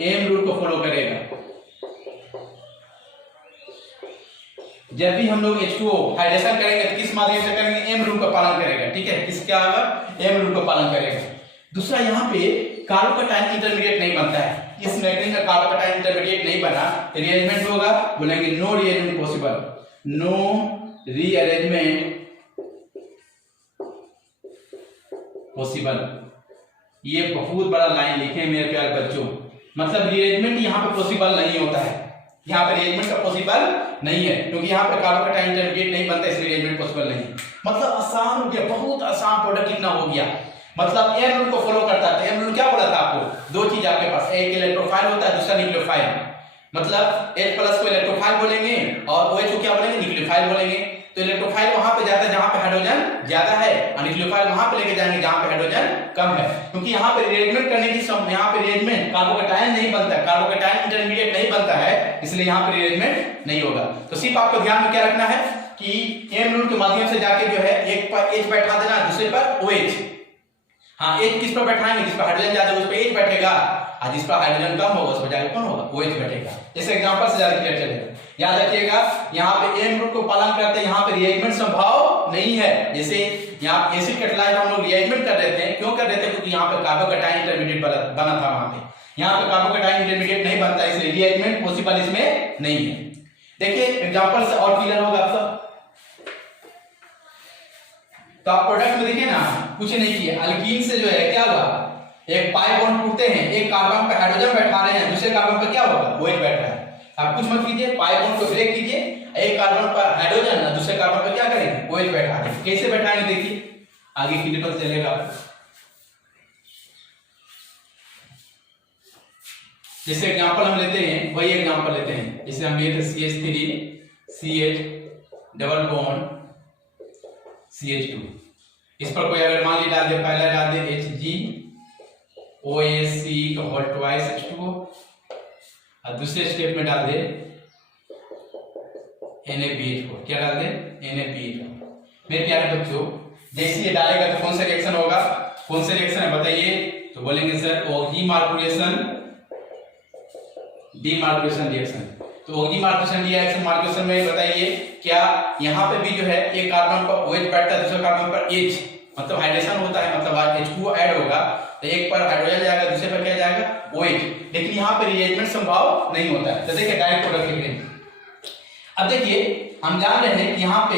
एम रूल को फॉलो करेगा। जब भी हम लोग H2O हाइड्रेशन करेंगे तो किस माध्यम से करेंगे? एम रूल का पालन करेगा। ठीक है, किस क्या होगा? एम रूल का पालन करेगा। दूसरा यहाँ पे कार्बोकैटायन इंटरमीडिएट नहीं बनता है। इस मैग्नीज का कार्बोकैटायन इंटरमीडिएट नहीं बना, रीअरेंजमेंट होगा, बोलेंगे no rearrangement possible, no rearrangement possible. ये बहुत बड़ा लाइन लिखे मेरे प्यारे बच्चों, मतलब रीअरेंजमेंट यहाँ पे पॉसिबल नहीं होता है। यहाँ पे रीअरेंजमेंट का पॉसिबल नहीं है क्योंकि यहाँ पे कार्बोकैटायन इंटरमीडिएट नहीं बनता, इसलिए रीअरेंजमेंट पॉसिबल नहीं है। मतलब आसान हो गया, बहुत आसान प्रोडक्ट लिखना हो गया। मतलब एम रूल को फॉलो करता है। तो एम रूल क्या बोला था आपको? दो चीज आपके पास, एक इलेक्ट्रोफाइल होता है, दूसरा न्यूक्लियोफाइल। मतलब H+ को इलेक्ट्रोफाइल बोलेंगे और OH को क्या बोलेंगे? न्यूक्लियोफाइल बोलेंगे। तो इलेक्ट्रोफाइल वहां पे जाता है जहां पे हाइड्रोजन ज्यादा है और न्यूक्लियोफाइल वहां पे लेके जाएंगे जहां पे हाइड्रोजन कम है। क्योंकि यहाँ पे रीअरेंजमेंट करने की यहाँ पे रीअरेंजमेंट कार्बोकैटायन नहीं बनता है, कार्बोकैटायन इंटरमीडिएट नहीं बनता है, इसलिए यहाँ पे रीअरेंजमेंट नहीं होगा। तो सिर्फ आपको ध्यान में क्या रखना है कि एम रूल के माध्यम से जाके जो है एक पर H बैठा देना, दूसरे पर OH। हाँ, H किस पर बैठाएंगे? जिस पर हाइड्रोजन ज्यादा उस पर H बैठेगा और जिस पर हाइड्रोजन कम होगा उस पर जाकर कौन होगा? OH बैठेगा। इस एग्जांपल से ज्यादा क्लियर चलेगा। याद रखिएगा यहाँ पे एम रूल को पालन करते हैं, यहाँ पे रिएरेंजमेंट संभव नहीं है। जैसे यहाँ एसिड कैटालाइज हम लोग रिएरेंजमेंट कर रहे थे, क्यों कर रहे थे? क्योंकि यहाँ पे कार्बोकैटायन इंटरमीडिएट बना था वहां पे। यहाँ पे कार्बोकैटायन इंटरमीडिएट नहीं बनता, इसलिए रिएरेंजमेंट पॉसिबल इसमें नहीं है। देखिए एग्जांपल से और क्लियर होगा आप सब। तो आप प्रोडक्ट में देखिए ना, कुछ नहीं किए, अल्कीन से जो है क्या हुआ? एक पाई बॉन्ड टूटते हैं, एक कार्बन पे हाइड्रोजन बैठा रहे हैं, दूसरे कार्बन पे क्या होगा? OH बैठ रहा है। आप कुछ मत कीजिए, पाई बॉन्ड को ब्रेक कीजिए, एक कार्बन पर हाइड्रोजन और दूसरे कार्बन पर क्या करेंगे? OH बैठा देंगे। कैसे बैठाएंगे देखिए, आगे क्लियर चलेगा। जैसे एग्जांपल हम लेते हैं, वही एग्जांपल लेते हैं। जैसे हम लिए थे CH3 CH double bond CH2। इस पर कोई अगर मान लीजिए डाल दे, पहला डाल दे HgOAc का होल ट्वाइस H2O और दूसरे स्टेप में डाल दे NaBH4। क्या डाल दे? NaBH4। मेरे प्यारे बच्चों, जैसे ये डालेगा तो कौन सा रिएक्शन होगा? कौन से रिएक्शन है बताइए? तो बोलेंगे सर ऑक्सीमार्कुलेशन डीमार्कुलेशन रिएक्शन। तो ऑक्सीमार्कुलेशन रिएक्शन मार्कुलेशन में बताइए क्या यहाँ पे भी जो है एक कार्बन पर OH बैठता है, दूसरे कार्बन पर H, मतलब हाइड्रेशन होता है, मतलब H2O ऐड होगा तो एक पर हाइड्रोजन जाएगा, दूसरे पर क्या जाएगा? OH। लेकिन यहाँ पे रिएरेंजमेंट संभव नहीं होता है। तो देखिए डायरेक्ट प्रोडक्ट लिख रहे हैं। अब देखिए हम जान रहे हैं कि यहाँ पे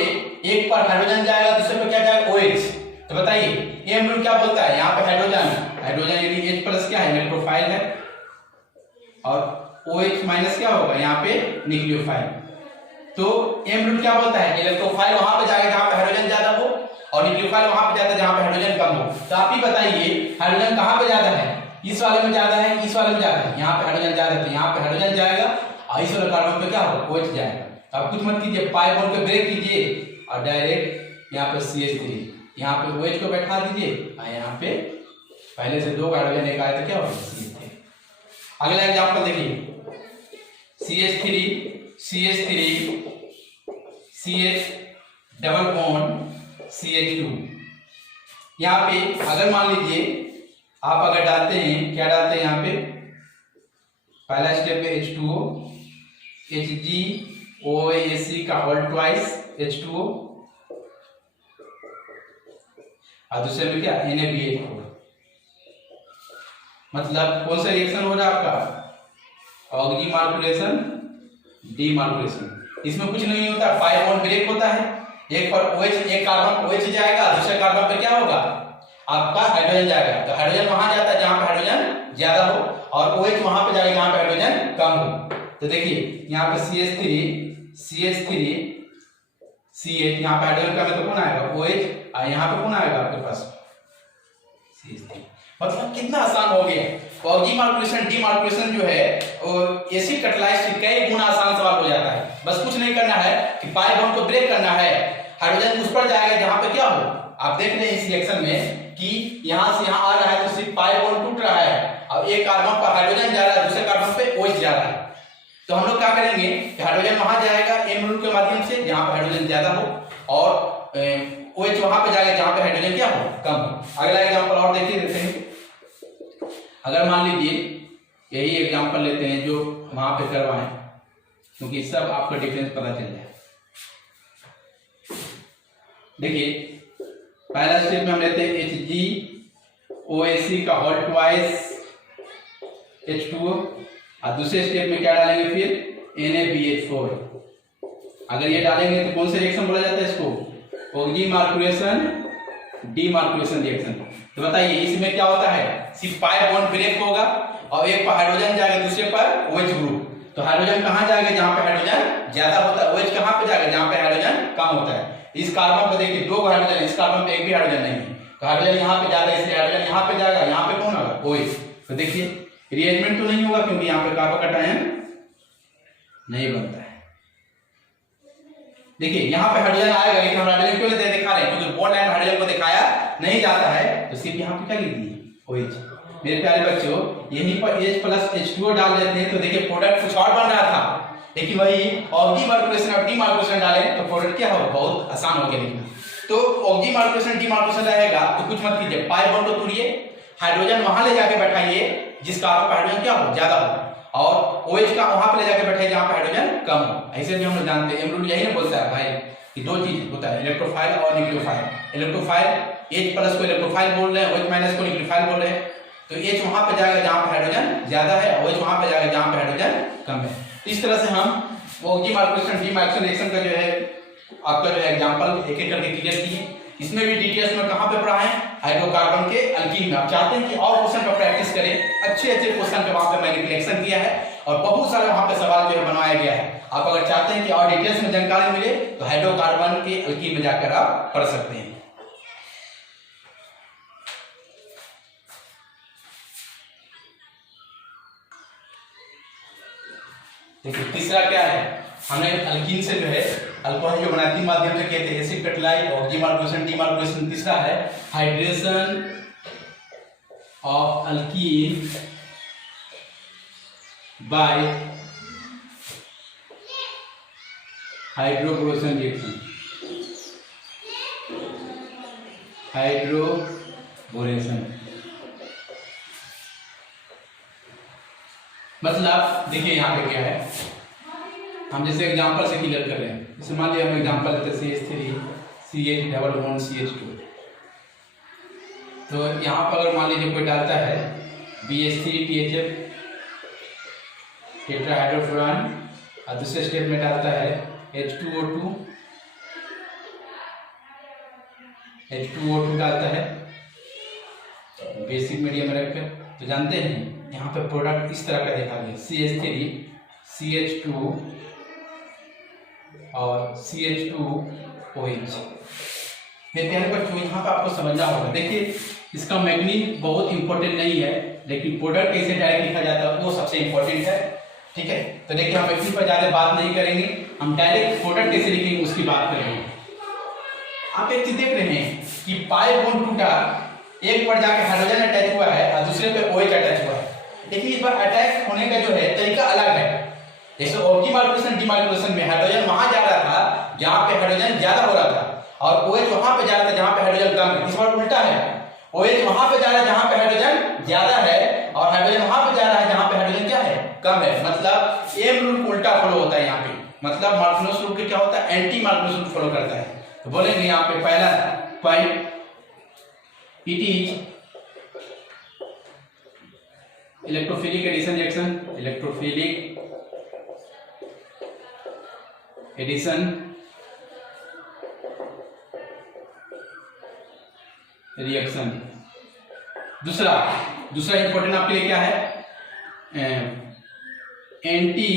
एक पर हाइड्रोजन जाएगा, दूसरे पर क्या जाएगा? OH। तो बताइए एम रूल क्या बोलता है? यहाँ पे हाइड्रोजन यानी H प्लस क्या है? इलेक्ट्रोफाइल है, और OH माइनस क्या होगा? यहाँ पे न्यूक्लियोफाइल। तो एम रूल क्या बोलता है? इलेक्ट्रोफाइल वहां पे जाएगा जहां पे हाइड्रोजन ज्यादा हो, और न्यूक्लियोफाइल वहां पे जाता है जहां पे हाइड्रोजन कम हो। तो आप ही बताइए हाइड्रोजन कहां पे ज्यादा है? इस वाले में ज्यादा है, इस वाले में ज्यादा है? यहाँ पे हाइड्रोजन ज्यादा है तो यहाँ पे हाइड्रोजन जाएगा, और इस वाले कार्बन पे क्या होगा? OH जाएगा। तो आप कुछ मत कीजिए, पाई बॉन्ड पे ब्रेक कीजिए और डायरेक्ट यहाँ पे CH3, यहाँ पे OH को बैठा दीजिए, और यहाँ पे पहले से दो हाइड्रोजन एक आया तो क्या होगा? CH3। अगला एग्जांपल देखिए, CH3 CH double bond CH2। यहाँ पे अगर मान लीजिए आप अगर डालते हैं, क्या डालते हैं यहाँ पे? पहला स्टेप पे H2O HgOAC का होल ट्वाइस H2O, और दूसरे में क्या? NaBH4। मतलब कौन सा रिएक्शन हो रहा है आपका? ऑक्सीमार्कुलेशन डीमार्कुलेशन। इसमें कुछ नहीं होता, पाई बॉन्ड ब्रेक होता है, एक पर OH, एक कार्बन OH जाएगा, दूसरे कार्बन पे क्या होगा? आपका हाइड्रोजन जाएगा। तो हाइड्रोजन वहां जाता है जहां पे हाइड्रोजन ज्यादा हो, और OH वहां पे जाएगा जहां पे हाइड्रोजन कम हो। तो देखिए यहाँ पे CH3 CH, यहाँ पे हाइड्रोजन कम है तो कौन आएगा? OH, और यहाँ पे कौन आएगा आपके पास? CH3। मतलब कितना आसान हो गया। ऑक्सीमार्कुलेशन डीमार्कुलेशन जो है वो एसिड कैटालाइज से कई गुना आसान सवाल हो जाता है। बस कुछ नहीं करना है कि पाई बॉन्ड को ब्रेक करना है, हाइड्रोजन उस पर जाएगा जहां पे क्या हो। आप देख रहे हैं इस रिएक्शन में कि यहां से यहां आ रहा है तो सिर्फ पाई बॉन्ड टूट रहा है, और एक कार्बन पर हाइड्रोजन जा रहा है, दूसरे कार्बन पे OH जा रहा है। तो हम लोग क्या करेंगे कि हाइड्रोजन वहां जाएगा एम रूल के माध्यम से जहां पे हाइड्रोजन ज्यादा हो, और OH वहां पे जाएगा जहां पे हाइड्रोजन क्या हो? कम हो। अगला एग्जांपल और देखिए देते हैं। अगर मान लीजिए यही एग्जांपल लेते हैं जो वहां पे करवाएं, क्योंकि सब आपको डिफरेंस पता चल जाए। देखिए पहला स्टेप में हम लेते हैं HgOAC का होल ट्वाइस H2O, और दूसरे स्टेप में क्या डालेंगे? फिर NaBH4। अगर ये डालेंगे तो कौन सा रिएक्शन बोला जाता है इसको? ऑक्सीमार्कुलेशन डीमार्कुलेशन रिएक्शन। तो बताइए इसमें क्या होता है? सिर्फ पाई बॉन्ड ब्रेक होगा, और एक पर हाइड्रोजन जाएगा, दूसरे पर OH ग्रुप। तो हाइड्रोजन कहां जाएगा? जहां पे हाइड्रोजन ज्यादा होता है। OH कहां पे जाएगा? जहां पे हाइड्रोजन कम होता है। इस कार्बन पर देखिए दो हाइड्रोजन, इस कार्बन पे एक भी हाइड्रोजन नहीं है, तो हाइड्रोजन यहाँ पे ज्यादा है, इसलिए हाइड्रोजन यहाँ पे जाएगा, यहाँ पे कौन होगा? OH। तो देखिए रिएरेंजमेंट तो नहीं होगा क्योंकि यहाँ पे कार्बन कटायन नहीं बनता है। देखिए यहाँ पे हाइड्रोजन आएगा, लेकिन हम हाइड्रोजन क्यों लेते दिखा रहे हैं? क्योंकि बॉन्ड लाइन हाइड्रोजन को दिखाया नहीं जाता है, तो सिर्फ यहाँ पे क्या लिख दिए? OH। मेरे प्यारे बच्चों यहीं पर H प्लस H2O डाल देते हैं तो देखिए प्रोडक्ट कुछ और बन रहा था, लेकिन वही ऑक्सीमार्कुलेशन और डीमार्कुलेशन डाले तो प्रोडक्ट क्या हो? बहुत आसान हो गया लिखना। तो ऑक्सीमार्कुलेशन डीमार्कुलेशन रहेगा तो कुछ मत कीजिए, पाई बॉन्ड को तोड़िए, हाइड्रोजन वहां ले जाके बैठाइए जिस कार्बन पर हाइड्रोजन क्या हो? ज्यादा हो, और OH का वहां पे ले जाके बैठाइए जहां पे हाइड्रोजन कम हो। ऐसे भी हम लोग जानते हैं, एम रूल यही ना बोलता है भाई कि दो चीज होता है, इलेक्ट्रोफाइल और न्यूक्लियोफाइल। इलेक्ट्रोफाइल H प्लस को इलेक्ट्रोफाइल बोल रहे हैं, OH माइनस को न्यूक्लियोफाइल बोल रहे हैं। तो H वहां पे जाएगा जहां पे हाइड्रोजन ज्यादा है, OH वहां पे जाएगा जहां पे हाइड्रोजन कम है। इस तरह से हम ऑक्सीमार्कुलेशन डीमार्कुलेशन रिएक्शन का जो है आपका जो है एग्जांपल एक एक करके क्लियर किए। इसमें भी डिटेल्स में कहां पे पढ़ा है? हाइड्रोकार्बन के अल्कीन में। आप चाहते हैं कि और क्वेश्चन का प्रैक्टिस करें, अच्छे अच्छे क्वेश्चन का वहां पे मैंने कलेक्शन किया है, और बहुत सारे वहां पे सवाल जो है बनवाया गया है। आप अगर चाहते हैं कि और डिटेल्स में जानकारी मिले तो हाइड्रोकार्बन के अल्कीन में जाकर आप पढ़ सकते हैं। देखिए तीसरा क्या है? हमने अल्कीन से जो है अल्कोहल जो बनाती माध्यम से कहते हैं एसिड कैटालाइज, ऑक्सीमार्कुलेशन डीमार्कुलेशन। तीसरा है hydration of alkene by hydroboration reaction. Hydroboration collaboration मतलब देखिए यहाँ पे क्या है, हम जैसे एग्जांपल से क्लियर कर रहे हैं। जैसे मान लिया हम एग्जांपल लेते हैं CH3 CH double bond CH2। तो यहाँ पर अगर मान लीजिए कोई डालता है BH3 THF टेट्राहाइड्रोफुरान और दूसरे स्टेप में डालता है H2O2 डालता है बेसिक मीडियम में रखकर, तो जानते हैं यहाँ पे प्रोडक्ट इस तरह का देखा गया CH3 CH2 और CH2OH। मेरे प्यारे बच्चों यहाँ पे आपको समझना होगा, देखिए इसका मैग्नीज बहुत इंपॉर्टेंट नहीं है, लेकिन प्रोडक्ट कैसे डायरेक्ट लिखा जाता है वो सबसे इंपॉर्टेंट है। ठीक है, तो देखिए हम मैग्नीज पर ज़्यादा बात नहीं करेंगे, हम डायरेक्ट प्रोडक्ट कैसे लिखेंगे उसकी बात करेंगे। आप एक चीज देख रहे हैं कि पाई बॉन्ड टूटा, एक पर जाके हाइड्रोजन अटैच हुआ है और दूसरे पे OH अटैच हुआ है, लेकिन इस बार अटैच होने का जो है तरीका अलग है। जैसे ऑप्टिमाइजेशन डिमाइजेशन में हाइड्रोजन वहां जा रहा था जहां पे हाइड्रोजन ज्यादा हो रहा था और OH वहां पे जा रहा था जहां पे हाइड्रोजन कम है। इस बार उल्टा है, OH वहां पे जा रहा है जहां पे हाइड्रोजन ज्यादा है और हाइड्रोजन वहां पे जा रहा है जहां पे हाइड्रोजन क्या है, कम है। मतलब एम रूल उल्टा फॉलो होता है यहाँ पे, मतलब मार्कोनियस रूल के क्या होता है, एंटी मार्कोनियस रूल फॉलो करता है। तो बोलेंगे यहाँ पे पहला point, it is electrophilic addition reaction, electrophilic addition reaction. दूसरा इंपॉर्टेंट आपके लिए क्या है, anti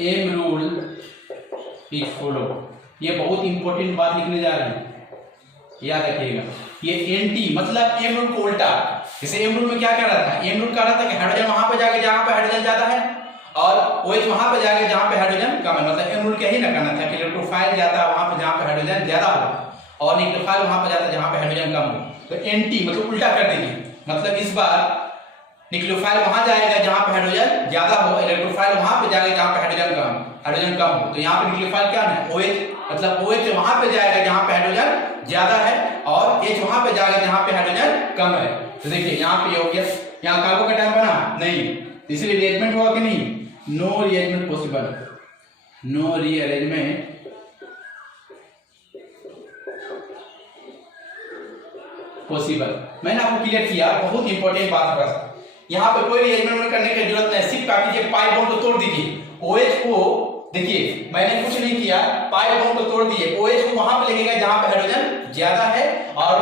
M rule is follow. ये बहुत इंपॉर्टेंट बात लिखने जा रहे हैं, याद रखिएगा। ये एंटी मतलब एम रूल को उल्टा। जैसे एम रूल में क्या कह रहा था, एम रूल कह रहा था कि हाइड्रोजन वहां पे जाके जहां पे हाइड्रोजन ज्यादा है और OH वहां पे जाके जहां पे हाइड्रोजन कम है। मतलब एम रूल क्या ही ना करना था कि इलेक्ट्रोफाइल जाता है वहां पे जहां पे हाइड्रोजन ज्यादा हो और न्यूक्लियोफाइल वहां पे जाता है जहां पे हाइड्रोजन कम हो। तो एंटी मतलब उल्टा कर देंगे, मतलब इस बार न्यूक्लियोफाइल वहां जाएगा जहां पे हाइड्रोजन ज्यादा हो, इलेक्ट्रोफाइल वहां पे जाएगा जहां पे हाइड्रोजन कम हो। तो यहाँ पे न्यूक्लियोफाइल क्या है, OH, मतलब OH वहां पे जाएगा जहां पे हाइड्रोजन ज्यादा है और H वहां पे जाएगा जहां पे हाइड्रोजन कम है। तो देखिए यहाँ पे हो गया, यहाँ कार्बो कैटायन बना नहीं, इसलिए रिअरेंजमेंट हुआ कि नहीं, no rearrangement possible, no rearrangement possible. मैंने आपको क्लियर किया, बहुत इंपॉर्टेंट बात है। यहाँ पे कोई रिअरेंजमेंट करने की जरूरत नहीं, सिर्फ क्या कीजिए, पाई बॉन्ड को तोड़ दीजिए। OH को देखिए मैंने कुछ नहीं किया, पाई बॉन्ड को तोड़ दिए, OH को वहां पे लगेगा जहां पे हाइड्रोजन ज्यादा है और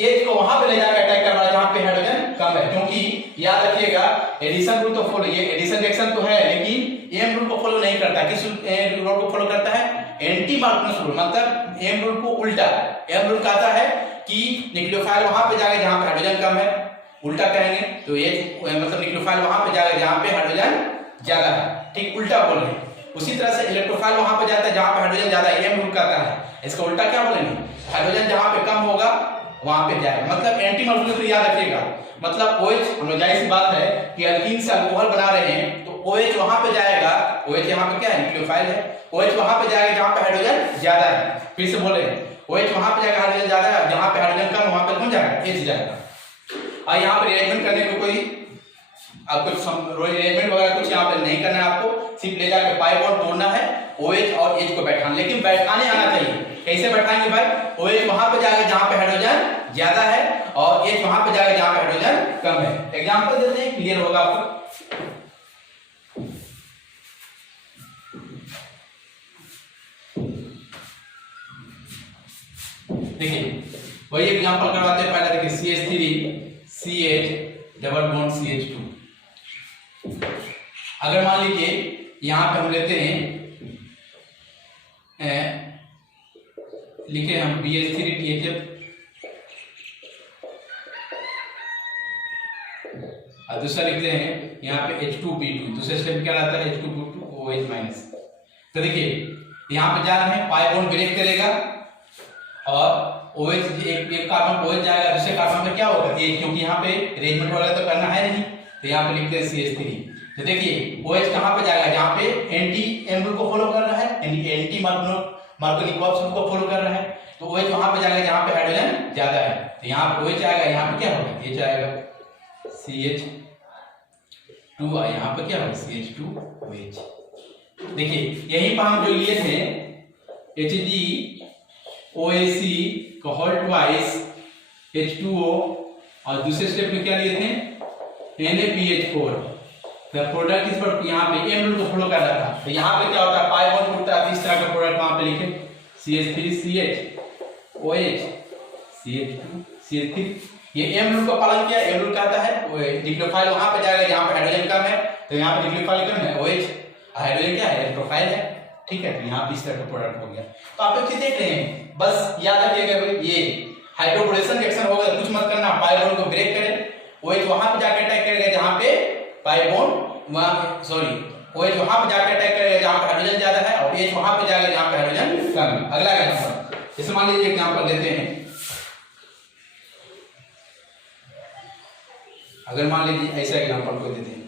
H को वहां पे ले जाकर अटैक कर रहा है जहां पे हाइड्रोजन कम है। क्योंकि याद रखिएगा एडिशन रूल तो फॉलो, ये एडिशन रिएक्शन तो है लेकिन एम रूल को फॉलो नहीं करता। किस रूल को फॉलो करता है, एंटी मार्कोनियस रूल, मतलब एम रूल को उल्टा। एम रूल कहता है कि न्यूक्लियोफाइल वहां पे जाएगा जहां पे हाइड्रोजन कम है, उल्टा कहेंगे तो H मतलब न्यूक्लियोफाइल वहां पे जाएगा जहां पे हाइड्रोजन ज्यादा है, ठीक, उल्टा बोल रहे हैं। उसी तरह से इलेक्ट्रोफाइल वहां पे जाता है जहां पे हाइड्रोजन ज्यादा है, एम रूल कहता है। इसका उल्टा क्या बोलेंगे, हाइड्रोजन जहां पे कम होगा वहां पे जाएगा, मतलब एंटी मार्कोनियस रूल याद रखिएगा। मतलब OH, हम जाहिर सी बात है कि अल्कीन से अल्कोहल बना रहे हैं तो OH वहां पे जाएगा, OH यहाँ पे क्या है, न्यूक्लियोफाइल है, OH वहां पे जाएगा जहां पे हाइड्रोजन ज्यादा है। फिर से बोले, OH वहां पे जाएगा हाइड्रोजन ज्यादा है, जहां पे हाइड्रोजन कम वहां पे कौन जाएगा, H जाएगा। और यहाँ पे रिअरेंजमेंट करने को कोई आपको रिअरेंजमेंट वगैरह कुछ यहाँ पे नहीं करना है, आपको सिर्फ ले जाकर पाई बॉन्ड तोड़ना है, OH और H को बैठाना। लेकिन बैठाने आना चाहिए, कैसे बैठाएंगे भाई, OH वहां पे जाएगा जहां पे हाइड्रोजन ज्यादा है और H वहां पे जाएगा जहां पे हाइड्रोजन कम है। एग्जांपल देते हैं, क्लियर होगा आपको। देखिए वही एग्जांपल करवाते हैं, पहले देखिए CH3 CH double bond CH2। अगर मान लीजिए यहां पे हम लेते हैं लिखे हम BH3 THF और दूसरा लिखते हैं यहाँ पे H2B2, दूसरे स्टेप क्या रहता है H2B2OH माइनस। तो देखिए यहाँ पे जा रहे हैं, पाई बॉन्ड ब्रेक करेगा और OH एक कार्बन OH जाएगा, दूसरे कार्बन पे क्या होगा H, क्योंकि यहाँ पे अरेंजमेंट वगैरह तो करना है नहीं, तो यहाँ पे लिखते हैं CH3। तो देखिए OH कहाँ पे जाएगा, जहाँ पे एंटी एम रूल को फॉलो कर रहा है, एंटी मार्कोनिकॉप्स रूल को फॉलो कर रहा है। तो OH वहां पे जाएगा जहां पे हाइड्रोजन ज्यादा है, तो यहाँ पे OH आएगा, यहाँ पे क्या होगा H आएगा CH2, यहाँ पे क्या होगा CH2OH। देखिए यहीं पर हम जो लिए थे HgOAC का होल ट्वाइस H2O, और दूसरे स्टेप में क्या लिए थे NaPH4, द प्रोडक्ट इस पर यहाँ पे M रूल को फॉलो कर रहा था, तो यहाँ पे क्या होता है पाई बॉन्ड टूटता है, इस तरह का प्रोडक्ट वहां पे लिखे CH3CH OH CH2CH3, ये M रूल का पालन किया। M रूल कहता है न्यूक्लियोफाइल वहां पे जाएगा जहां पे हाइड्रोजन कम है, तो यहाँ पे न्यूक्लियोफाइल कम है OH, हाइड्रोजन क्या है इलेक्ट्रोफाइल है, ठीक है। तो यहाँ पे इस तरह का प्रोडक्ट हो गया। तो आप एक चीज देख रहे हैं, बस याद रखिएगा ये हाइड्रोबोरेशन रिएक्शन होगा, कुछ मत करना, पाई बॉन्ड को ब्रेक करें, OH वहां पे जाके अटैक करेगा जहां पे पाई बॉन्ड OH वहां पे जाके अटैक करेगा जहां पे हाइड्रोजन ज्यादा है, और H वहां पे जाएगा जहां पे हाइड्रोजन कम है। अगला एग्जांपल, जैसे मान लीजिए एग्जांपल देते हैं, अगर मान लीजिए ऐसा एग्जांपल को देते हैं,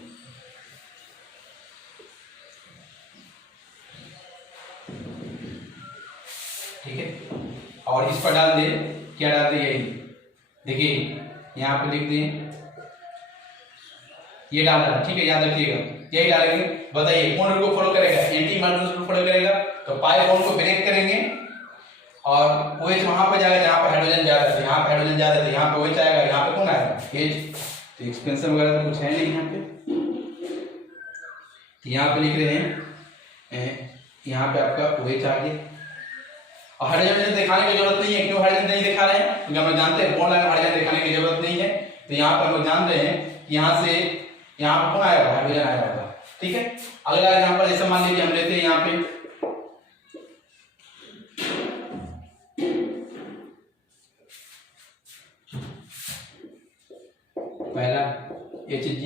ठीक है, और इस पर डाल दे, क्या डाल दे यही, देखिए यहाँ पे लिख दें ये डाल रहा, ठीक है, याद रखिएगा यही डालेंगे। बताइए कौन रूल को फॉलो करेगा, एंटी मार्टिन रूल फॉलो करेगा, तो पाई बॉन्ड को ब्रेक करेंगे और OH वहां पे जाएगा जहां पे हाइड्रोजन ज्यादा है, यहाँ पे हाइड्रोजन ज्यादा है, यहाँ पे OH आएगा, यहाँ पे कौन आएगा H, तो एक्सपेंशन वगैरह तो कुछ है नहीं यहाँ पे, तो यहाँ पे लिख रहे हैं यहाँ पे आपका OH आ गया, और हाइड्रोजन दिखाने की जरूरत नहीं है, क्यों हाइड्रोजन नहीं दिखा रहे हैं, क्योंकि हम लोग जानते हैं बॉन्ड लाइन हाइड्रोजन दिखाने की जरूरत नहीं है, तो यहाँ पर हम लोग जान रहे हैं कि यहाँ से यहाँ पर कौन आएगा हाइड्रोजन आया होगा, ठीक है। अगला एग्जांपल जैसे मान लीजिए हम लेते हैं यहाँ पे पहला Hg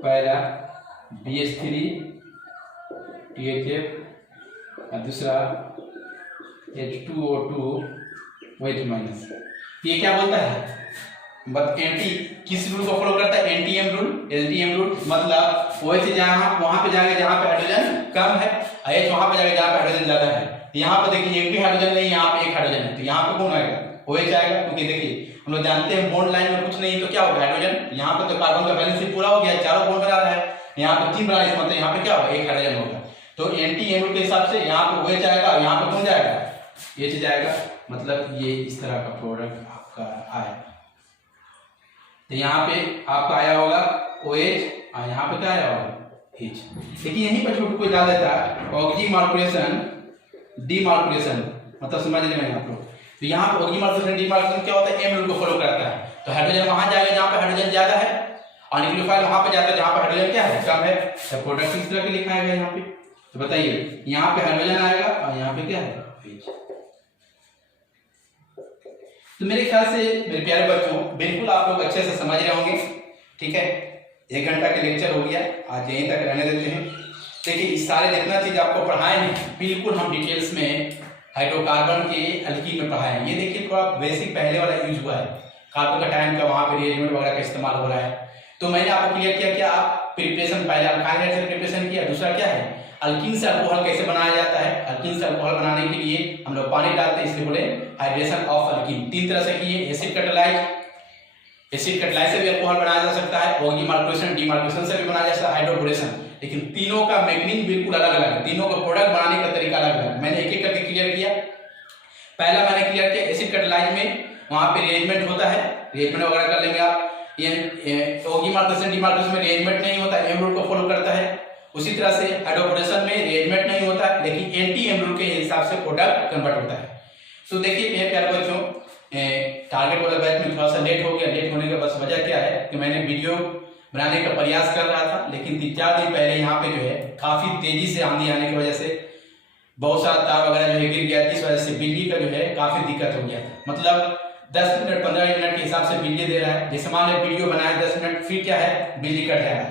पहला BH3 THF और दूसरा H2O2 OH माइनस। ये क्या बोलता है, बट एंटी किस रूल को फॉलो करता है, एंटी-एम रूल, एलटी-एम रूल, मतलब OH जहां वहां पे जाएगा जहां पे हाइड्रोजन कम है, H वहां पे जाएगा जहां पे हाइड्रोजन ज्यादा है। यहाँ पे देखिए एक भी हाइड्रोजन नहीं, यहाँ पे एक हाइड्रोजन है, तो यहाँ पे कौन आएगा OH आएगा, क्योंकि देखिए हम लोग जानते हैं बॉन्ड लाइन में कुछ नहीं तो क्या होगा हाइड्रोजन, यहाँ पे तो कार्बन का बैलेंस पूरा हो गया, चारों बॉन्ड बना रहा है, यहाँ पे 3 बना, इसका मतलब यहाँ पे क्या होगा एक हाइड्रोजन होगा, तो एंटी-एम रूल के हिसाब से यहाँ पे OH आएगा, यहाँ पे कौन जाएगा H जाएगा, मतलब ये इस तरह का प्रोडक्ट आपका आएगा। तो यहाँ पे आपका आया होगा OH और यहाँ पे क्या आया होगा H। लेकिन यहीं पर छोटे कोई डाल देता है ऑक्सीमार्कुलेशन डीमार्कुलेशन, मतलब समझ लेंगे आप लोग। तो यहाँ पे ऑक्सीमार्कुलेशन डीमार्कुलेशन क्या होता है, एम रूल को फॉलो करता है, तो हाइड्रोजन वहां जाएगा जहाँ पे हाइड्रोजन ज्यादा है, और न्यूक्लियोफाइल वहां पे जाता है जहाँ पे हाइड्रोजन क्या है कम है, तो प्रोडक्ट इस तरह के लिखा है यहाँ पे। तो बताइए यहाँ पे हाइड्रोजन आएगा और यहाँ पे क्या है H। तो मेरे ख्याल से मेरे प्यारे बच्चों बिल्कुल आप लोग अच्छे से समझ रहे होंगे, ठीक है। 1 घंटा के लेक्चर हो गया, आज यहीं तक रहने देते हैं। देखिए इस सारे जितना चीज आपको पढ़ाए हैं बिल्कुल हम डिटेल्स में हाइड्रोकार्बन के एल्कीन में पढ़ाए हैं। ये देखिए थोड़ा बेसिक पहले वाला यूज हुआ है, कार्बन का टाइम का वहाँ पे रिएजेंट वगैरह का इस्तेमाल हो रहा है। तो मैंने आपको क्लियर किया कि आप प्रिपरेशन पहले अल्काइल से प्रिपरेशन किया, दूसरा क्या है अल्कीन से अल्कोहल कैसे बनाया जाता है। अल्कीन से अल्कोहल बनाने के लिए हम लोग पानी डालते हैं, इसलिए बोले हाइड्रेशन ऑफ अल्कीन। 3 तरह से किए, एसिड कैटालाइज, एसिड कैटालाइज से भी अल्कोहल बनाया जा सकता है, ऑक्सीमार्कुलेशन डीमार्कुलेशन से भी बनाया जा सकता है, हाइड्रोबोरेशन। लेकिन तीनों का मैकेनिज्म बिल्कुल अलग अलग है, तीनों का प्रोडक्ट बनाने का तरीका अलग अलग है। मैंने एक एक करके क्लियर किया। पहला मैंने क्लियर किया एसिड कैटालाइज में वहां पे रिएरेंजमेंट होता है, रिएरेंजमेंट वगैरह कर लेंगे आप। ये ऑक्सीमार्कुलेशन डीमार्कुलेशन में रिएरेंजमेंट नहीं होता, एम रूल को फॉलो करता है। उसी तरह से हाइड्रोबोरेशन में रिएरेंजमेंट नहीं होता, लेकिन एंटी एम रूल के हिसाब से प्रोडक्ट कन्वर्ट होता है। तो देखिए मेरे प्यारे बच्चों टारगेट वाला बैच में थोड़ा सा लेट हो गया। लेट होने का बस वजह क्या है कि मैंने वीडियो बनाने का प्रयास कर रहा था, लेकिन 3-4 दिन पहले यहाँ पे जो है काफी तेजी से आंधी आने की वजह से बहुत सारा तार वगैरह जो है गिर गया, इस वजह से बिजली का जो है काफी दिक्कत हो गया था। मतलब 10 मिनट 15 मिनट के हिसाब से बिजली दे रहा है। जैसे मान लो वीडियो बनाया 10 मिनट, फिर क्या है बिजली कट जा रहा था,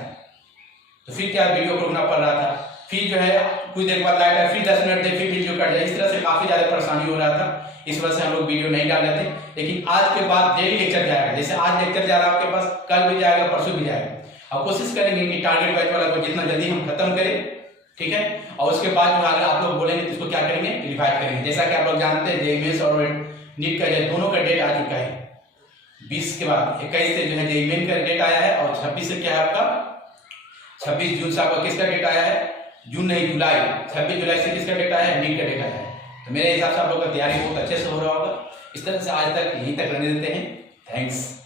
तो फिर क्या वीडियो को रुकना पड़ रहा था। फिर जो है कुछ देर बाद लाइट है, फिर 10 मिनट दे, फिर वीडियो कट जाए। इस तरह से काफी ज्यादा परेशानी हो रहा था, इस वजह से हम लोग वीडियो नहीं डाल रहे थे। लेकिन आज के बाद डेली लेक्चर जाएगा, जैसे आज लेक्चर जा रहा है आपके पास, कल भी जाएगा, परसों भी जाएगा। और कोशिश करेंगे कि टारगेट बैच वाला को जितना जल्दी हम खत्म करें, ठीक है। और उसके बाद जो अगर आप लोग बोलेंगे तो इसको क्या करेंगे, रिवाइव करेंगे। जैसा कि आप लोग जानते हैं जेईई मेंस और नीट का दोनों का डेट आ चुका है। 20 के बाद 21 से जो है जेईई मेन का डेट आया है, और 26 से क्या है आपका 26 जून से आपका किसका डेट आया है, जून नहीं जुलाई, 26 जुलाई से किसका डेट आया है, नीट का डेट आया है। तो मेरे हिसाब से आप लोग का तैयारी बहुत अच्छे से हो रहा होगा। इस तरह से आज तक यहीं तक रहने देते हैं। थैंक्स।